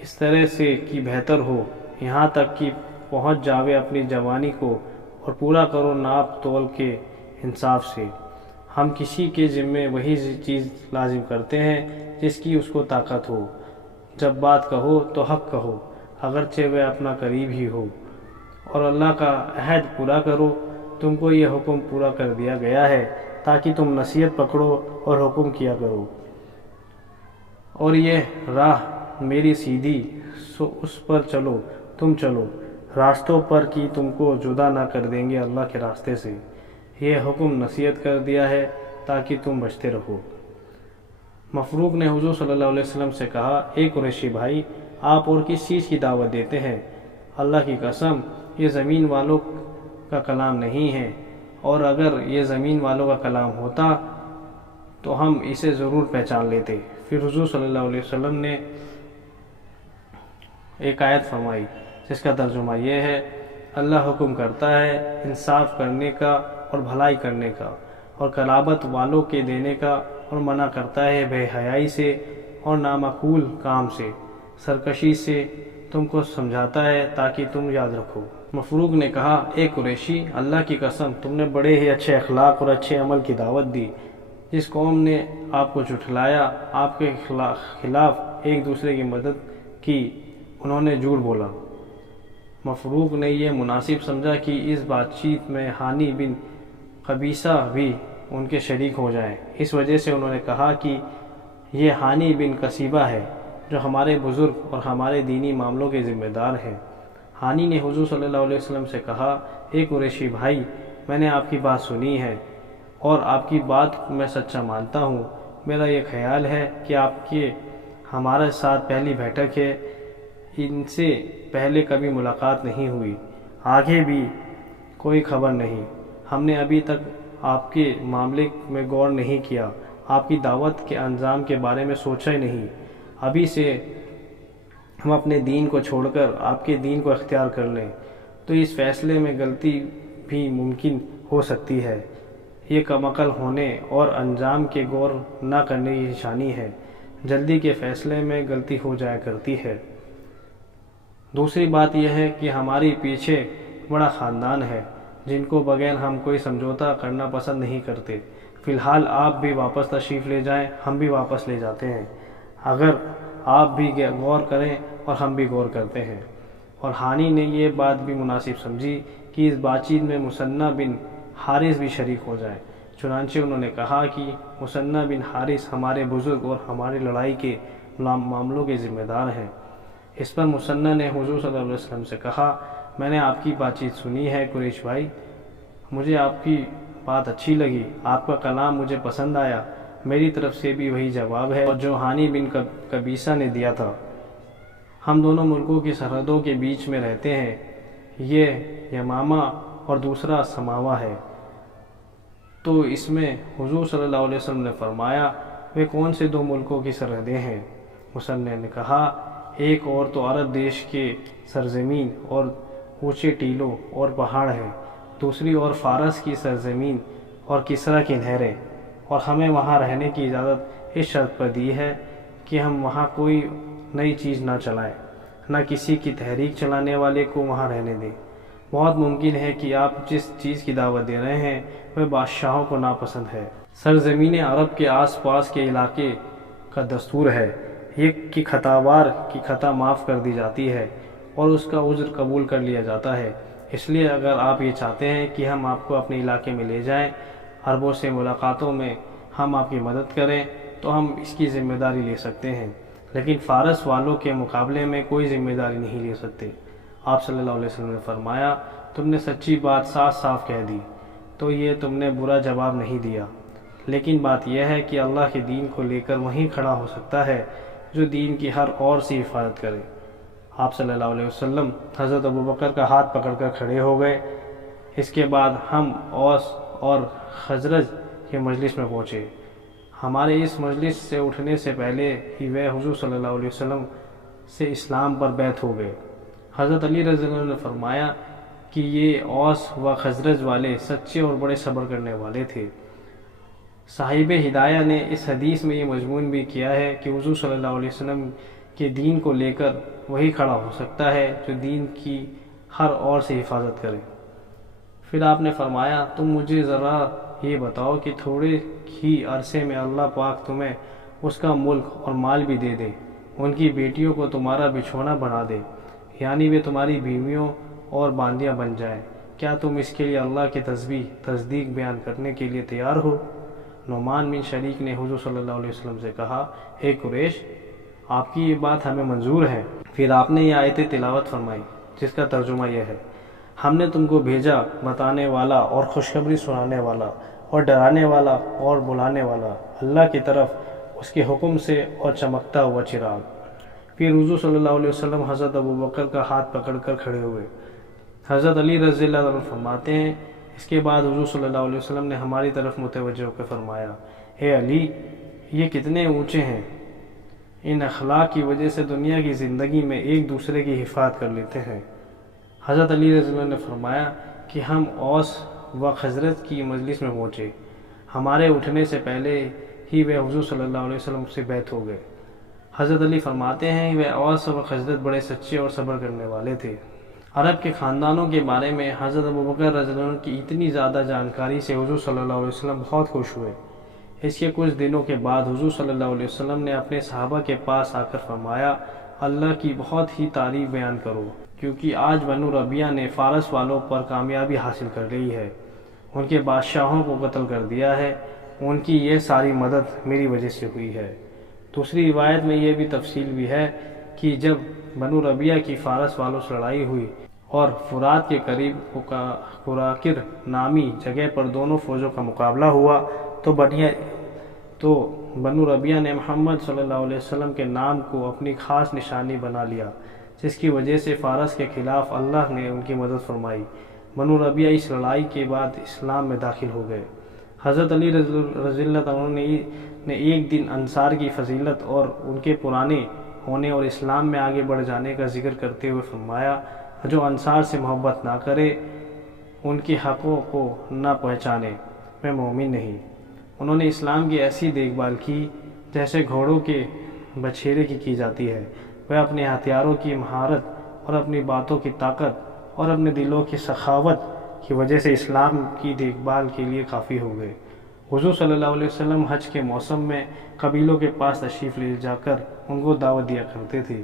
اس طرح سے کہ بہتر ہو، یہاں تک کہ پہنچ جاوے اپنی جوانی کو، اور پورا کرو ناپ تول کے انصاف سے۔ ہم کسی کے ذمے وہی چیز لازم کرتے ہیں جس کی اس کو طاقت ہو۔ جب بات کہو تو حق کہو، اگرچہ وہ اپنا قریب ہی ہو، اور اللہ کا عہد پورا کرو۔ تم کو یہ حکم پورا کر دیا گیا ہے تاکہ تم نصیحت پکڑو اور حکم کیا کرو، اور یہ راہ میری سیدھی، سو اس پر چلو، تم چلو راستوں پر کہ تم کو جدا نہ کر دیں گے اللہ کے راستے سے۔ یہ حکم نصیحت کر دیا ہے تاکہ تم بچتے رہو۔ مفروق نے حضور صلی اللہ علیہ وسلم سے کہا، اے قریشی بھائی، آپ اور کس چیز کی دعوت دیتے ہیں؟ اللہ کی قسم، یہ زمین والوں کا کلام نہیں ہے، اور اگر یہ زمین والوں کا کلام ہوتا تو ہم اسے ضرور پہچان لیتے۔ پھر حضور صلی اللہ علیہ وسلم نے ایک آیت فرمائی جس کا ترجمہ یہ ہے، اللہ حکم کرتا ہے انصاف کرنے کا اور بھلائی کرنے کا، اور قرابت والوں کے دینے کا، اور منع کرتا ہے بے حیائی سے اور نامعقول کام سے، سرکشی سے، تم کو سمجھاتا ہے تاکہ تم یاد رکھو۔ مفروق نے کہا، اے قریشی، اللہ کی قسم، تم نے بڑے ہی اچھے اخلاق اور اچھے عمل کی دعوت دی۔ جس قوم نے آپ کو جھٹلایا، آپ کے خلاف ایک دوسرے کی مدد کی، انہوں نے جھوٹ بولا۔ مفروق نے یہ مناسب سمجھا کہ اس بات چیت میں حانی بن قبیصہ بھی ان کے شریک ہو جائیں۔ اس وجہ سے انہوں نے کہا کہ یہ حانی بن قصیبہ ہے جو ہمارے بزرگ اور ہمارے دینی معاملوں کے ذمہ دار ہیں۔ حانی نے حضور صلی اللہ علیہ وسلم سے کہا، اے قریشی بھائی، میں نے آپ کی بات سنی ہے اور آپ کی بات میں سچا مانتا ہوں۔ میرا یہ خیال ہے کہ آپ کے ہمارے ساتھ پہلی بیٹھک ہے، ان سے پہلے کبھی ملاقات نہیں ہوئی، آگے بھی کوئی خبر نہیں۔ ہم نے ابھی تک آپ کے معاملے میں غور نہیں کیا، آپ کی دعوت کے انجام کے بارے میں سوچا ہی نہیں۔ ابھی سے ہم اپنے دین کو چھوڑ کر آپ کے دین کو اختیار کر لیں تو اس فیصلے میں غلطی بھی ممکن ہو سکتی ہے۔ یہ کم عقل ہونے اور انجام کے غور نہ کرنے کی نشانی ہے۔ جلدی کے فیصلے میں غلطی ہو جایا کرتی ہے۔ دوسری بات یہ ہے کہ ہماری پیچھے بڑا خاندان ہے جن کو بغیر ہم کوئی سمجھوتا کرنا پسند نہیں کرتے۔ فی الحال آپ بھی واپس تشریف لے جائیں، ہم بھی واپس لے جاتے ہیں۔ اگر آپ بھی غور کریں اور ہم بھی غور کرتے ہیں۔ اور حانی نے یہ بات بھی مناسب سمجھی کہ اس بات چیت میں مثنیٰ بن حارث بھی شریک ہو جائیں۔ چنانچہ انہوں نے کہا کہ مثنیٰ بن حارث ہمارے بزرگ اور ہماری لڑائی کے معاملوں کے ذمہ دار ہیں۔ اس پر مثنیٰ نے حضور صلی اللہ علیہ وسلم سے کہا، میں نے آپ کی بات چیت سنی ہے قریش بھائی، مجھے آپ کی بات اچھی لگی، آپ کا کلام مجھے پسند آیا۔ میری طرف سے بھی وہی جواب ہے اور جو حانی بن قبیصہ نے دیا تھا۔ ہم دونوں ملکوں کی سرحدوں کے بیچ میں رہتے ہیں، یہ یمامہ اور دوسرا سماوا ہے۔ تو اس میں حضور صلی اللہ علیہ وسلم نے فرمایا، وہ کون سے دو ملکوں کی سرحدیں ہیں؟ مثنیٰ نے کہا، ایک اور تو عرب دیش کے سرزمین اور اونچے ٹیلوں اور پہاڑ ہیں، دوسری اور فارس کی سرزمین اور کسرا کی نہریں، اور ہمیں وہاں رہنے کی اجازت اس شرط پر دی ہے کہ ہم وہاں کوئی نئی چیز نہ چلائیں، نہ کسی کی تحریک چلانے والے کو وہاں رہنے دیں۔ بہت ممکن ہے کہ آپ جس چیز کی دعوت دے رہے ہیں وہ بادشاہوں کو ناپسند ہے۔ سرزمین عرب کے آس پاس کے علاقے کا دستور ہے یہ کہ خطاوار کی خطا معاف کر دی جاتی ہے اور اس کا عذر قبول کر لیا جاتا ہے۔ اس لیے اگر آپ یہ چاہتے ہیں کہ ہم آپ کو اپنے علاقے میں لے جائیں، عربوں سے ملاقاتوں میں ہم آپ کی مدد کریں، تو ہم اس کی ذمہ داری لے سکتے ہیں، لیکن فارس والوں کے مقابلے میں کوئی ذمہ داری نہیں لے سکتے۔ آپ صلی اللہ علیہ وسلم نے فرمایا، تم نے سچی بات صاف صاف کہہ دی، تو یہ تم نے برا جواب نہیں دیا، لیکن بات یہ ہے کہ اللہ کے دین کو لے کر وہیں کھڑا ہو سکتا ہے جو دین کی ہر اور سی حفاظت کرے۔ آپ صلی اللہ علیہ وسلم حضرت ابوبکر کا ہاتھ پکڑ کر کھڑے ہو گئے۔ اس کے بعد ہم اوس اور خزرج کے مجلس میں پہنچے۔ ہمارے اس مجلس سے اٹھنے سے پہلے ہی وہ حضور صلی اللہ علیہ وسلم سے اسلام پر بیعت ہو گئے۔ حضرت علی رضی اللہ عنہ نے فرمایا کہ یہ اوس و خزرج والے سچے اور بڑے صبر کرنے والے تھے۔ صاحب ہدایہ نے اس حدیث میں یہ مضمون بھی کیا ہے کہ حضور صلی اللہ علیہ وسلم کہ دین کو لے کر وہی کھڑا ہو سکتا ہے جو دین کی ہر اور سے حفاظت کرے۔ پھر آپ نے فرمایا تم مجھے ذرا یہ بتاؤ کہ تھوڑے ہی عرصے میں اللہ پاک تمہیں اس کا ملک اور مال بھی دے دے، ان کی بیٹیوں کو تمہارا بچھونا بنا دے، یعنی وہ تمہاری بیویوں اور باندیاں بن جائیں، کیا تم اس کے لیے اللہ کی تصدیق بیان کرنے کے لیے تیار ہو؟ نعمان بن شریک نے حضور صلی اللہ علیہ وسلم سے کہا، اے قریش، آپ کی یہ بات ہمیں منظور ہے۔ پھر آپ نے یہ آیت تلاوت فرمائی جس کا ترجمہ یہ ہے، ہم نے تم کو بھیجا بتانے والا اور خوشخبری سنانے والا اور ڈرانے والا اور بلانے والا اللہ کی طرف اس کے حکم سے اور چمکتا ہوا چراغ۔ پھر حضور صلی اللہ علیہ وسلم حضرت ابوبکر کا ہاتھ پکڑ کر کھڑے ہوئے۔ حضرت علی رضی اللہ عنہ فرماتے ہیں، اس کے بعد حضور صلی اللہ علیہ وسلم نے ہماری طرف متوجہ ہو کر فرمایا، اے علی، یہ کتنے اونچے ہیں، ان اخلاق کی وجہ سے دنیا کی زندگی میں ایک دوسرے کی حفاظت کر لیتے ہیں۔ حضرت علی رضی اللہ عنہ نے فرمایا کہ ہم اوس و خزرج کی مجلس میں پہنچے، ہمارے اٹھنے سے پہلے ہی وہ حضور صلی اللہ علیہ وسلم سے بیعت ہو گئے۔ حضرت علی فرماتے ہیں وہ اوس و خزرج بڑے سچے اور صبر کرنے والے تھے۔ عرب کے خاندانوں کے بارے میں حضرت ابوبکر رضی اللہ عنہ کی اتنی زیادہ جانکاری سے حضور صلی اللہ علیہ وسلم بہت خوش ہوئے۔ اس کے کچھ دنوں کے بعد حضور صلی اللہ علیہ وسلم نے اپنے صحابہ کے پاس آ کر فرمایا، اللہ کی بہت ہی تعریف بیان کرو، کیونکہ آج بنو ربیعہ نے فارس والوں پر کامیابی حاصل کر لی ہے، ان کے بادشاہوں کو قتل کر دیا ہے، ان کی یہ ساری مدد میری وجہ سے ہوئی ہے۔ دوسری روایت میں یہ بھی تفصیل بھی ہے کہ جب بنو ربیعہ کی فارس والوں سے لڑائی ہوئی اور فرات کے قریب قراقر نامی جگہ پر دونوں فوجوں کا مقابلہ ہوا تو بنو ربیعہ نے محمد صلی اللہ علیہ وسلم کے نام کو اپنی خاص نشانی بنا لیا، جس کی وجہ سے فارس کے خلاف اللہ نے ان کی مدد فرمائی۔ بنو ربیعہ اس لڑائی کے بعد اسلام میں داخل ہو گئے۔ حضرت علی رضی اللہ عنہ نے ایک دن انصار کی فضیلت اور ان کے پرانے ہونے اور اسلام میں آگے بڑھ جانے کا ذکر کرتے ہوئے فرمایا، جو انصار سے محبت نہ کرے، ان کے حقوں کو نہ پہچانے، میں مومن نہیں۔ انہوں نے اسلام کی ایسی دیکھ بھال کی جیسے گھوڑوں کے بچھیرے کی جاتی ہے۔ وہ اپنے ہتھیاروں کی مہارت اور اپنی باتوں کی طاقت اور اپنے دلوں کی سخاوت کی وجہ سے اسلام کی دیکھ بھال کے لیے کافی ہو گئے۔ حضور صلی اللہ علیہ وسلم حج کے موسم میں قبیلوں کے پاس تشریف لے جا کر ان کو دعوت دیا کرتے تھے،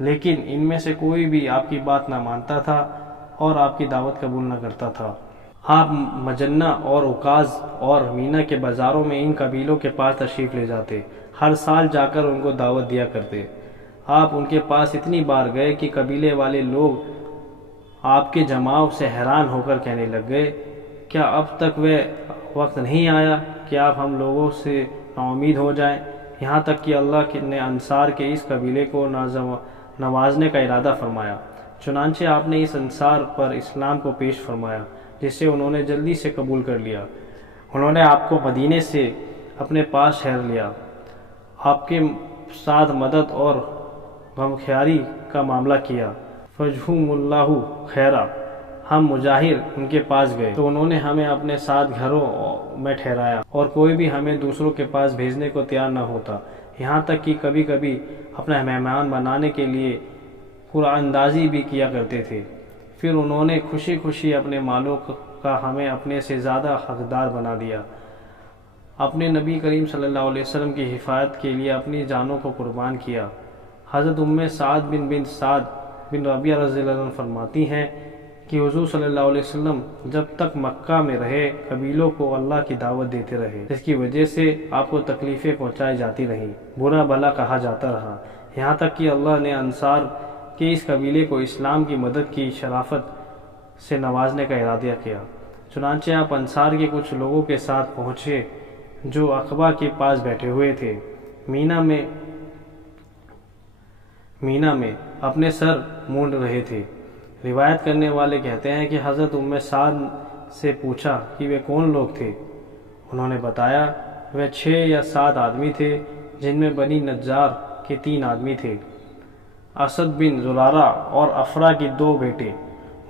لیکن ان میں سے کوئی بھی آپ کی بات نہ مانتا تھا اور آپ کی دعوت قبول نہ کرتا تھا۔ آپ مجنہ اور عکاظ اور مینا کے بازاروں میں ان قبیلوں کے پاس تشریف لے جاتے، ہر سال جا کر ان کو دعوت دیا کرتے۔ آپ ان کے پاس اتنی بار گئے کہ قبیلے والے لوگ آپ کے جماؤ سے حیران ہو کر کہنے لگ گئے، کیا اب تک وہ وقت نہیں آیا کہ آپ ہم لوگوں سے ناامید ہو جائیں؟ یہاں تک کہ اللہ نے انصار کے اس قبیلے کو نوازنے کا ارادہ فرمایا، چنانچہ آپ نے اس انصار پر اسلام کو پیش فرمایا، جس سے انہوں نے جلدی سے قبول کر لیا۔ انہوں نے آپ کو مدینے سے اپنے پاس ٹھہر لیا، آپ کے ساتھ مدد اور غمخیاری کا معاملہ کیا۔ فجزاہم اللہ خیرا، ہم مجاہر ان کے پاس گئے تو انہوں نے ہمیں اپنے ساتھ گھروں میں ٹھہرایا اور کوئی بھی ہمیں دوسروں کے پاس بھیجنے کو تیار نہ ہوتا، یہاں تک کہ کبھی کبھی اپنا مہمان بنانے کے لیے قرآن اندازی بھی کیا کرتے تھے۔ پھر انہوں نے خوشی خوشی اپنے مالوں کا ہمیں اپنے سے زیادہ حقدار بنا دیا، اپنے نبی کریم صلی اللہ علیہ وسلم کی حفاظت کے لیے اپنی جانوں کو قربان کیا۔ حضرت سعد بن ربیعہ رضی اللہ عنہ فرماتی ہیں کہ حضور صلی اللہ علیہ وسلم جب تک مکہ میں رہے قبیلوں کو اللہ کی دعوت دیتے رہے، جس کی وجہ سے آپ کو تکلیفیں پہنچائی جاتی رہیں، برا بھلا کہا جاتا رہا، یہاں تک کہ اللہ نے انصار کے اس قبیلے کو اسلام کی مدد کی شرافت سے نوازنے کا ارادہ کیا۔ چنانچہ آپ انصار کے کچھ لوگوں کے ساتھ پہنچے جو عقبہ کے پاس بیٹھے ہوئے تھے، مینا میں اپنے سر مونڈ رہے تھے۔ روایت کرنے والے کہتے ہیں کہ حضرت سعد سے پوچھا کہ وہ کون لوگ تھے، انہوں نے بتایا وہ 6 یا 7 آدمی تھے، جن میں بنی نجار کے 3 آدمی تھے، اسد بن زرارہ اور افرا کے 2 بیٹے۔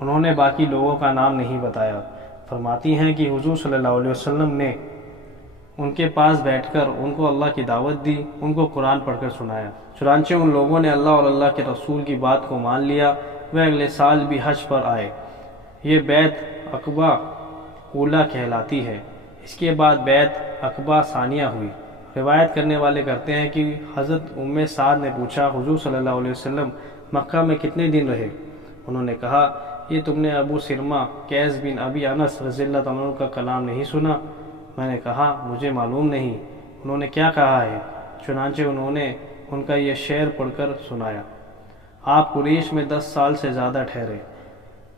انہوں نے باقی لوگوں کا نام نہیں بتایا۔ فرماتی ہیں کہ حضور صلی اللہ علیہ وسلم نے ان کے پاس بیٹھ کر ان کو اللہ کی دعوت دی، ان کو قرآن پڑھ کر سنایا۔ چنانچہ ان لوگوں نے اللہ اور اللہ کے رسول کی بات کو مان لیا، وہ اگلے سال بھی حج پر آئے۔ یہ بیعت عقبہ اولیٰ کہلاتی ہے۔ اس کے بعد بیعت عقبہ ثانیہ ہوئی۔ روایت کرنے والے کرتے ہیں کہ حضرت ام سعد نے پوچھا، حضور صلی اللہ علیہ وسلم مکہ میں کتنے دن رہے؟ انہوں نے کہا، یہ تم نے ابو سرمہ قیس بن ابی انس رضی اللہ عنہ کا کلام نہیں سنا؟ میں نے کہا، مجھے معلوم نہیں۔ انہوں نے کیا کہا ہے؟ چنانچہ انہوں نے ان کا یہ شعر پڑھ کر سنایا۔ آپ قریش میں 10 سال سے زیادہ ٹھہرے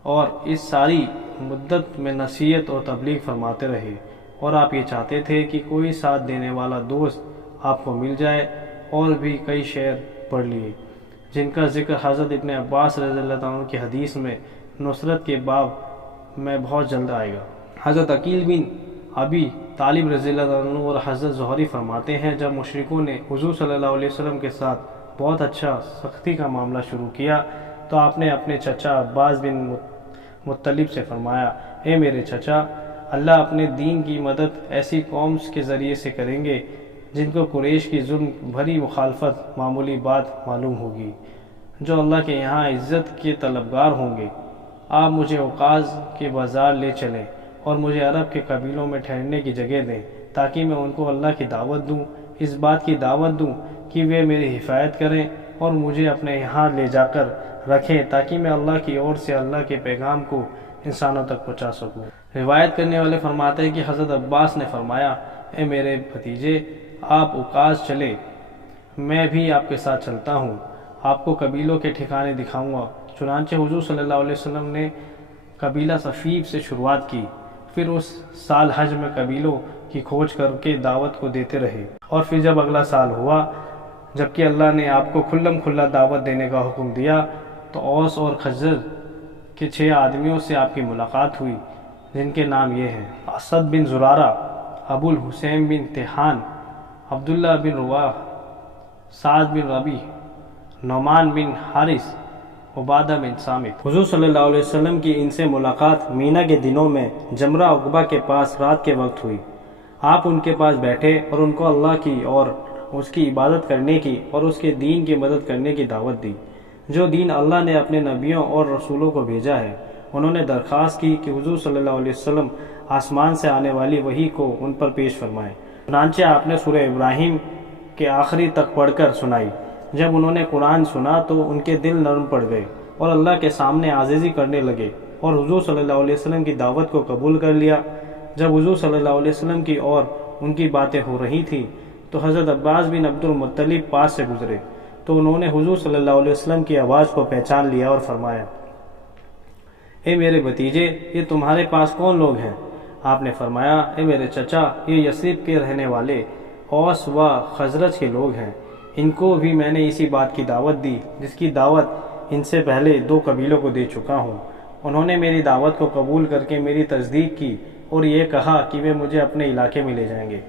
اور اس ساری مدت میں نصیحت اور تبلیغ فرماتے رہے، اور آپ یہ چاہتے تھے کہ کوئی ساتھ دینے والا دوست آپ کو مل جائے۔ اور بھی کئی شعر پڑھ لیے جن کا ذکر حضرت ابن عباس رضی اللہ عنہ کی حدیث میں نصرت کے باب میں بہت جلد آئے گا۔ حضرت عقیل بن ابی طالب رضی اللہ عنہ اور حضرت زہری فرماتے ہیں، جب مشرکوں نے حضور صلی اللہ علیہ وسلم کے ساتھ بہت اچھا سختی کا معاملہ شروع کیا تو آپ نے اپنے چچا عباس بن مطلب سے فرمایا، اے میرے چچا، اللہ اپنے دین کی مدد ایسی قوم کے ذریعے سے کریں گے جن کو قریش کی ظلم بھری مخالفت معمولی بات معلوم ہوگی، جو اللہ کے یہاں عزت کے طلبگار ہوں گے۔ آپ مجھے اوقاز کے بازار لے چلیں اور مجھے عرب کے قبیلوں میں ٹھہرنے کی جگہ دیں تاکہ میں ان کو اللہ کی دعوت دوں، اس بات کی دعوت دوں کہ وہ میری حفاظت کریں اور مجھے اپنے یہاں لے جا کر رکھیں تاکہ میں اللہ کی اور سے اللہ کے پیغام کو انسانوں تک پہنچا سکوں۔ روایت کرنے والے فرماتے ہیں کہ حضرت عباس نے فرمایا، اے میرے بھتیجے، آپ اوقاز چلے، میں بھی آپ کے ساتھ چلتا ہوں، آپ کو قبیلوں کے ٹھکانے دکھاؤں گا۔ چنانچہ حضور صلی اللہ علیہ وسلم نے قبیلہ ثقیف سے شروعات کی، پھر اس سال حج میں قبیلوں کی کھوج کر کے دعوت کو دیتے رہے، اور پھر جب اگلا سال ہوا جبکہ اللہ نے آپ کو کھلم کھلا دعوت دینے کا حکم دیا تو اوس اور خزرج کے 6 آدمیوں سے آپ کی ملاقات ہوئی، جن کے نام یہ ہیں: اسد بن زرارہ، ابو الحسین بن تیحان، عبداللہ بن رواح، سعد بن ربیع، نعمان بن حارث، عبادہ بن صامت۔ حضور صلی اللہ علیہ وسلم کی ان سے ملاقات مینا کے دنوں میں جمرہ عقبہ کے پاس رات کے وقت ہوئی۔ آپ ان کے پاس بیٹھے اور ان کو اللہ کی اور اس کی عبادت کرنے کی اور اس کے دین کی مدد کرنے کی دعوت دی، جو دین اللہ نے اپنے نبیوں اور رسولوں کو بھیجا ہے۔ انہوں نے درخواست کی کہ حضور صلی اللہ علیہ وسلم آسمان سے آنے والی وحی کو ان پر پیش فرمائیں۔ چنانچہ آپ نے سورہ ابراہیم کے آخری تک پڑھ کر سنائی۔ جب انہوں نے قرآن سنا تو ان کے دل نرم پڑ گئے اور اللہ کے سامنے عاجزی کرنے لگے اور حضور صلی اللہ علیہ وسلم کی دعوت کو قبول کر لیا۔ جب حضور صلی اللہ علیہ وسلم کی اور ان کی باتیں ہو رہی تھیں تو حضرت عباس بن عبد المطلب پاس سے گزرے تو انہوں نے حضور صلی اللہ علیہ وسلم کی آواز کو پہچان لیا اور فرمایا، اے میرے بھتیجے، یہ تمہارے پاس کون لوگ ہیں؟ آپ نے فرمایا، اے میرے چچا، یہ یثرب کے رہنے والے اوس و خزرج کے لوگ ہیں۔ ان کو بھی میں نے اسی بات کی دعوت دی جس کی دعوت ان سے پہلے 2 قبیلوں کو دے چکا ہوں۔ انہوں نے میری دعوت کو قبول کر کے میری تصدیق کی اور یہ کہا کہ وہ مجھے اپنے علاقے میں لے جائیں گے۔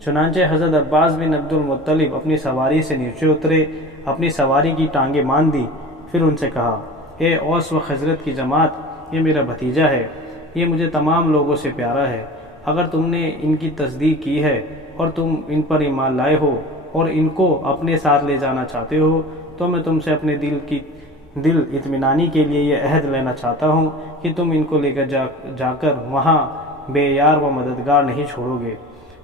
چنانچہ حضرت عباس بن عبد المطلب اپنی سواری سے نیچے اترے، اپنی سواری کی ٹانگیں باندھ دی، پھر ان سے کہا، اے اوس و خزرج کی جماعت، یہ میرا بھتیجا ہے، یہ مجھے تمام لوگوں سے پیارا ہے۔ اگر تم نے ان کی تصدیق کی ہے اور تم ان پر ایمان لائے ہو اور ان کو اپنے ساتھ لے جانا چاہتے ہو تو میں تم سے اپنے دل اطمینانی کے لیے یہ عہد لینا چاہتا ہوں کہ تم ان کو لے کر جا کر وہاں بے یار و مددگار نہیں چھوڑو گے،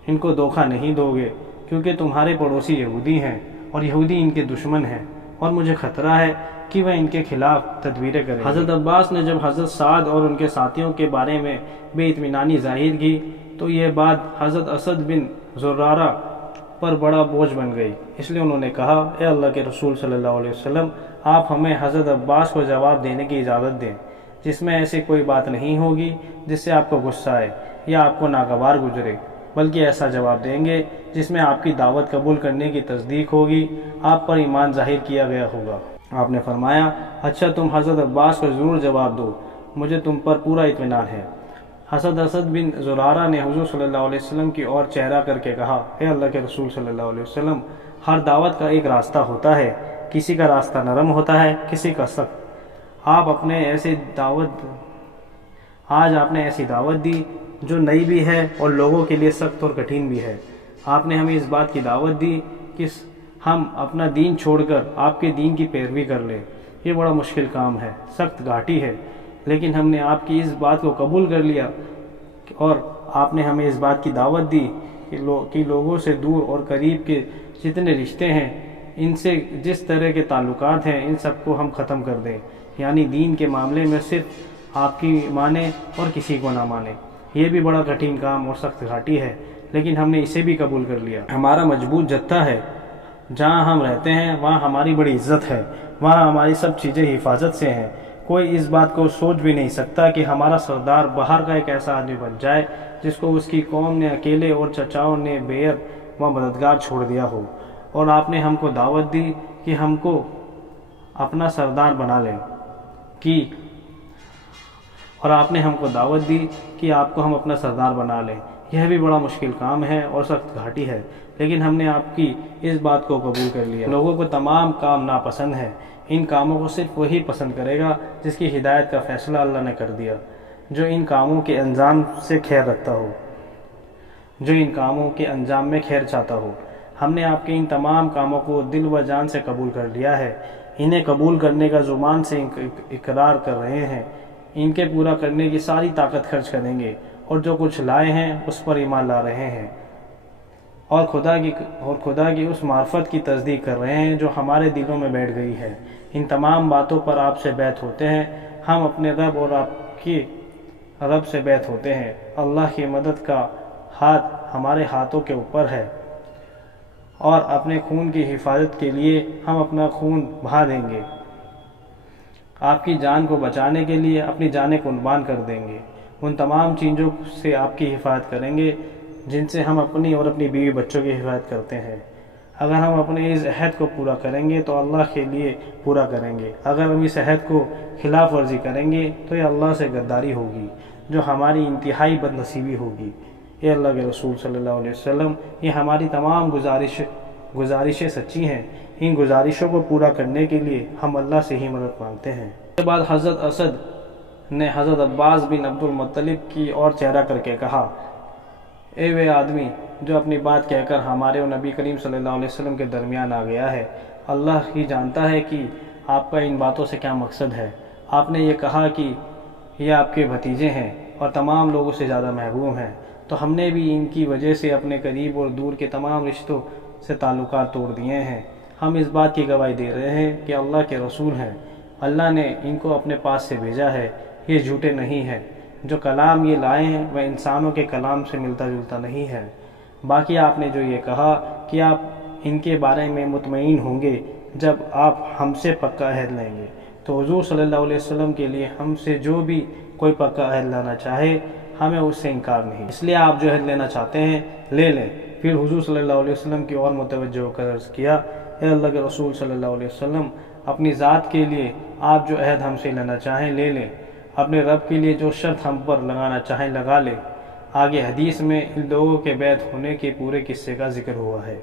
ان کو دھوکہ نہیں دو گے، کیونکہ تمہارے پڑوسی یہودی ہیں اور یہودی ان کے دشمن ہیں، اور مجھے خطرہ ہے کہ وہ ان کے خلاف تدبیریں کریں۔ حضرت عباس نے جب حضرت سعد اور ان کے ساتھیوں کے بارے میں بے اطمینانی ظاہر کی تو یہ بات حضرت اسد بن زرارہ پر بڑا بوجھ بن گئی، اس لیے انہوں نے کہا، اے اللہ کے رسول صلی اللہ علیہ وسلم، آپ ہمیں حضرت عباس کو جواب دینے کی اجازت دیں جس میں ایسی کوئی بات نہیں ہوگی جس سے آپ کو غصہ آئے یا آپ کو ناگوار گزرے، بلکہ ایسا جواب دیں گے جس میں آپ کی دعوت قبول کرنے کی تصدیق ہوگی، آپ پر ایمان ظاہر کیا گیا ہوگا۔ آپ نے فرمایا، اچھا تم حضرت عباس کو ضرور جواب دو، مجھے تم پر پورا اطمینان ہے۔ حضرت اسد بن زرارہ نے حضور صلی اللہ علیہ وسلم کی اور چہرہ کر کے کہا، اے اللہ کے رسول صلی اللہ علیہ وسلم، ہر دعوت کا ایک راستہ ہوتا ہے، کسی کا راستہ نرم ہوتا ہے، کسی کا سخت۔ آج آپ نے ایسی دعوت دی جو نئی بھی ہے اور لوگوں کے لیے سخت اور کٹھن بھی ہے۔ آپ نے ہمیں اس بات کی دعوت دی کہ ہم اپنا دین چھوڑ کر آپ کے دین کی پیروی کر لیں۔ یہ بڑا مشکل کام ہے، سخت گھاٹی ہے، لیکن ہم نے آپ کی اس بات کو قبول کر لیا، اور آپ نے ہمیں اس بات کی دعوت دی کہ لوگوں سے دور اور قریب کے جتنے رشتے ہیں، ان سے جس طرح کے تعلقات ہیں، ان سب کو ہم ختم کر دیں، یعنی دین کے معاملے میں صرف آپ کی مانیں اور کسی کو نہ مانیں۔ یہ بھی بڑا کٹھن کام اور سخت گھاٹی ہے، لیکن ہم نے اسے بھی قبول کر لیا۔ ہمارا مضبوط جتھا ہے، جہاں ہم رہتے ہیں وہاں ہماری بڑی عزت ہے، وہاں ہماری سب چیزیں حفاظت سے ہیں۔ کوئی اس بات کو سوچ بھی نہیں سکتا کہ ہمارا سردار باہر کا ایک ایسا آدمی بن جائے جس کو اس کی قوم نے اکیلے اور چچاؤں نے بیعت و مددگار چھوڑ دیا ہو، اور آپ نے ہم کو دعوت دی کہ ہم کو اپنا سردار بنا لیں، اور آپ نے ہم کو دعوت دی کہ آپ کو ہم اپنا سردار بنا لیں۔ یہ بھی بڑا مشکل کام ہے اور سخت گھاٹی ہے، لیکن ہم نے آپ کی اس بات کو قبول کر لیا۔ لوگوں کو تمام کام ناپسند ہے، ان کاموں کو صرف وہی پسند کرے گا جس کی ہدایت کا فیصلہ اللہ نے کر دیا، جو ان کاموں کے انجام سے خیر رکھتا ہو، جو ان کاموں کے انجام میں خیر چاہتا ہو۔ ہم نے آپ کے ان تمام کاموں کو دل و جان سے قبول کر لیا ہے، انہیں قبول کرنے کا زبان سے اقرار کر رہے ہیں، ان کے پورا کرنے کی ساری طاقت خرچ کریں گے، اور جو کچھ لائے ہیں اس پر ایمان لا رہے ہیں، اور خدا کی اس معرفت کی تصدیق کر رہے ہیں جو ہمارے دلوں میں بیٹھ گئی ہے۔ ان تمام باتوں پر آپ سے بیعت ہوتے ہیں، ہم اپنے رب اور آپ کے رب سے بیعت ہوتے ہیں۔ اللہ کی مدد کا ہاتھ ہمارے ہاتھوں کے اوپر ہے، اور اپنے خون کی حفاظت کے لیے ہم اپنا خون بہا دیں گے، آپ کی جان کو بچانے کے لیے اپنی جانیں قربان کر دیں گے، ان تمام چیزوں سے آپ کی حفاظت کریں گے جن سے ہم اپنی اور اپنی بیوی بچوں کی حفاظت کرتے ہیں۔ اگر ہم اپنے اس عہد کو پورا کریں گے تو اللہ کے لیے پورا کریں گے، اگر ہم اس عہد کو خلاف ورزی کریں گے تو یہ اللہ سے غداری ہوگی، جو ہماری انتہائی بد نصیبی ہوگی۔ اے اللہ کے رسول صلی اللہ علیہ وسلم، یہ ہماری تمام گزارشیں سچی ہیں، ان گزارشوں کو پورا کرنے کے لیے ہم اللہ سے ہی مدد مانگتے ہیں۔ اس کے بعد حضرت اسد نے حضرت عباس بن عبد المطلب کی اور چہرہ کر کے کہا، اے وہ آدمی جو اپنی بات کہہ کر ہمارے اور نبی کریم صلی اللہ علیہ وسلم کے درمیان آ گیا ہے، اللہ ہی جانتا ہے کہ آپ کا ان باتوں سے کیا مقصد ہے۔ آپ نے یہ کہا کہ یہ آپ کے بھتیجے ہیں اور تمام لوگوں سے زیادہ محبوب ہیں، تو ہم نے بھی ان کی وجہ سے اپنے قریب اور دور کے تمام رشتوں سے تعلقات توڑ دیے ہیں۔ ہم اس بات کی گواہی دے رہے ہیں کہ اللہ کے رسول ہیں، اللہ نے ان کو اپنے پاس سے بھیجا ہے، یہ جھوٹے نہیں ہیں، جو کلام یہ لائے ہیں وہ انسانوں کے کلام سے ملتا جلتا نہیں ہے۔ باقی آپ نے جو یہ کہا کہ آپ ان کے بارے میں مطمئن ہوں گے جب آپ ہم سے پکا عہد لیں گے، تو حضور صلی اللہ علیہ وسلم کے لیے ہم سے جو بھی کوئی پکا عہد لانا چاہے ہمیں اس سے انکار نہیں، اس لیے آپ جو عہد لینا چاہتے ہیں لے لیں۔ پھر حضور صلی اللہ علیہ وسلم کی اور متوجہ ہو کر عرض کیا، اے اللہ کے رسول صلی اللہ علیہ وسلم، اپنی ذات کے لیے آپ جو عہد ہم سے لینا چاہیں لے لیں، اپنے رب کے لیے جو شرط ہم پر لگانا چاہیں لگا لیں۔ آگے حدیث میں ان لوگوں کے بیعت ہونے کے پورے قصے کا ذکر ہوا ہے۔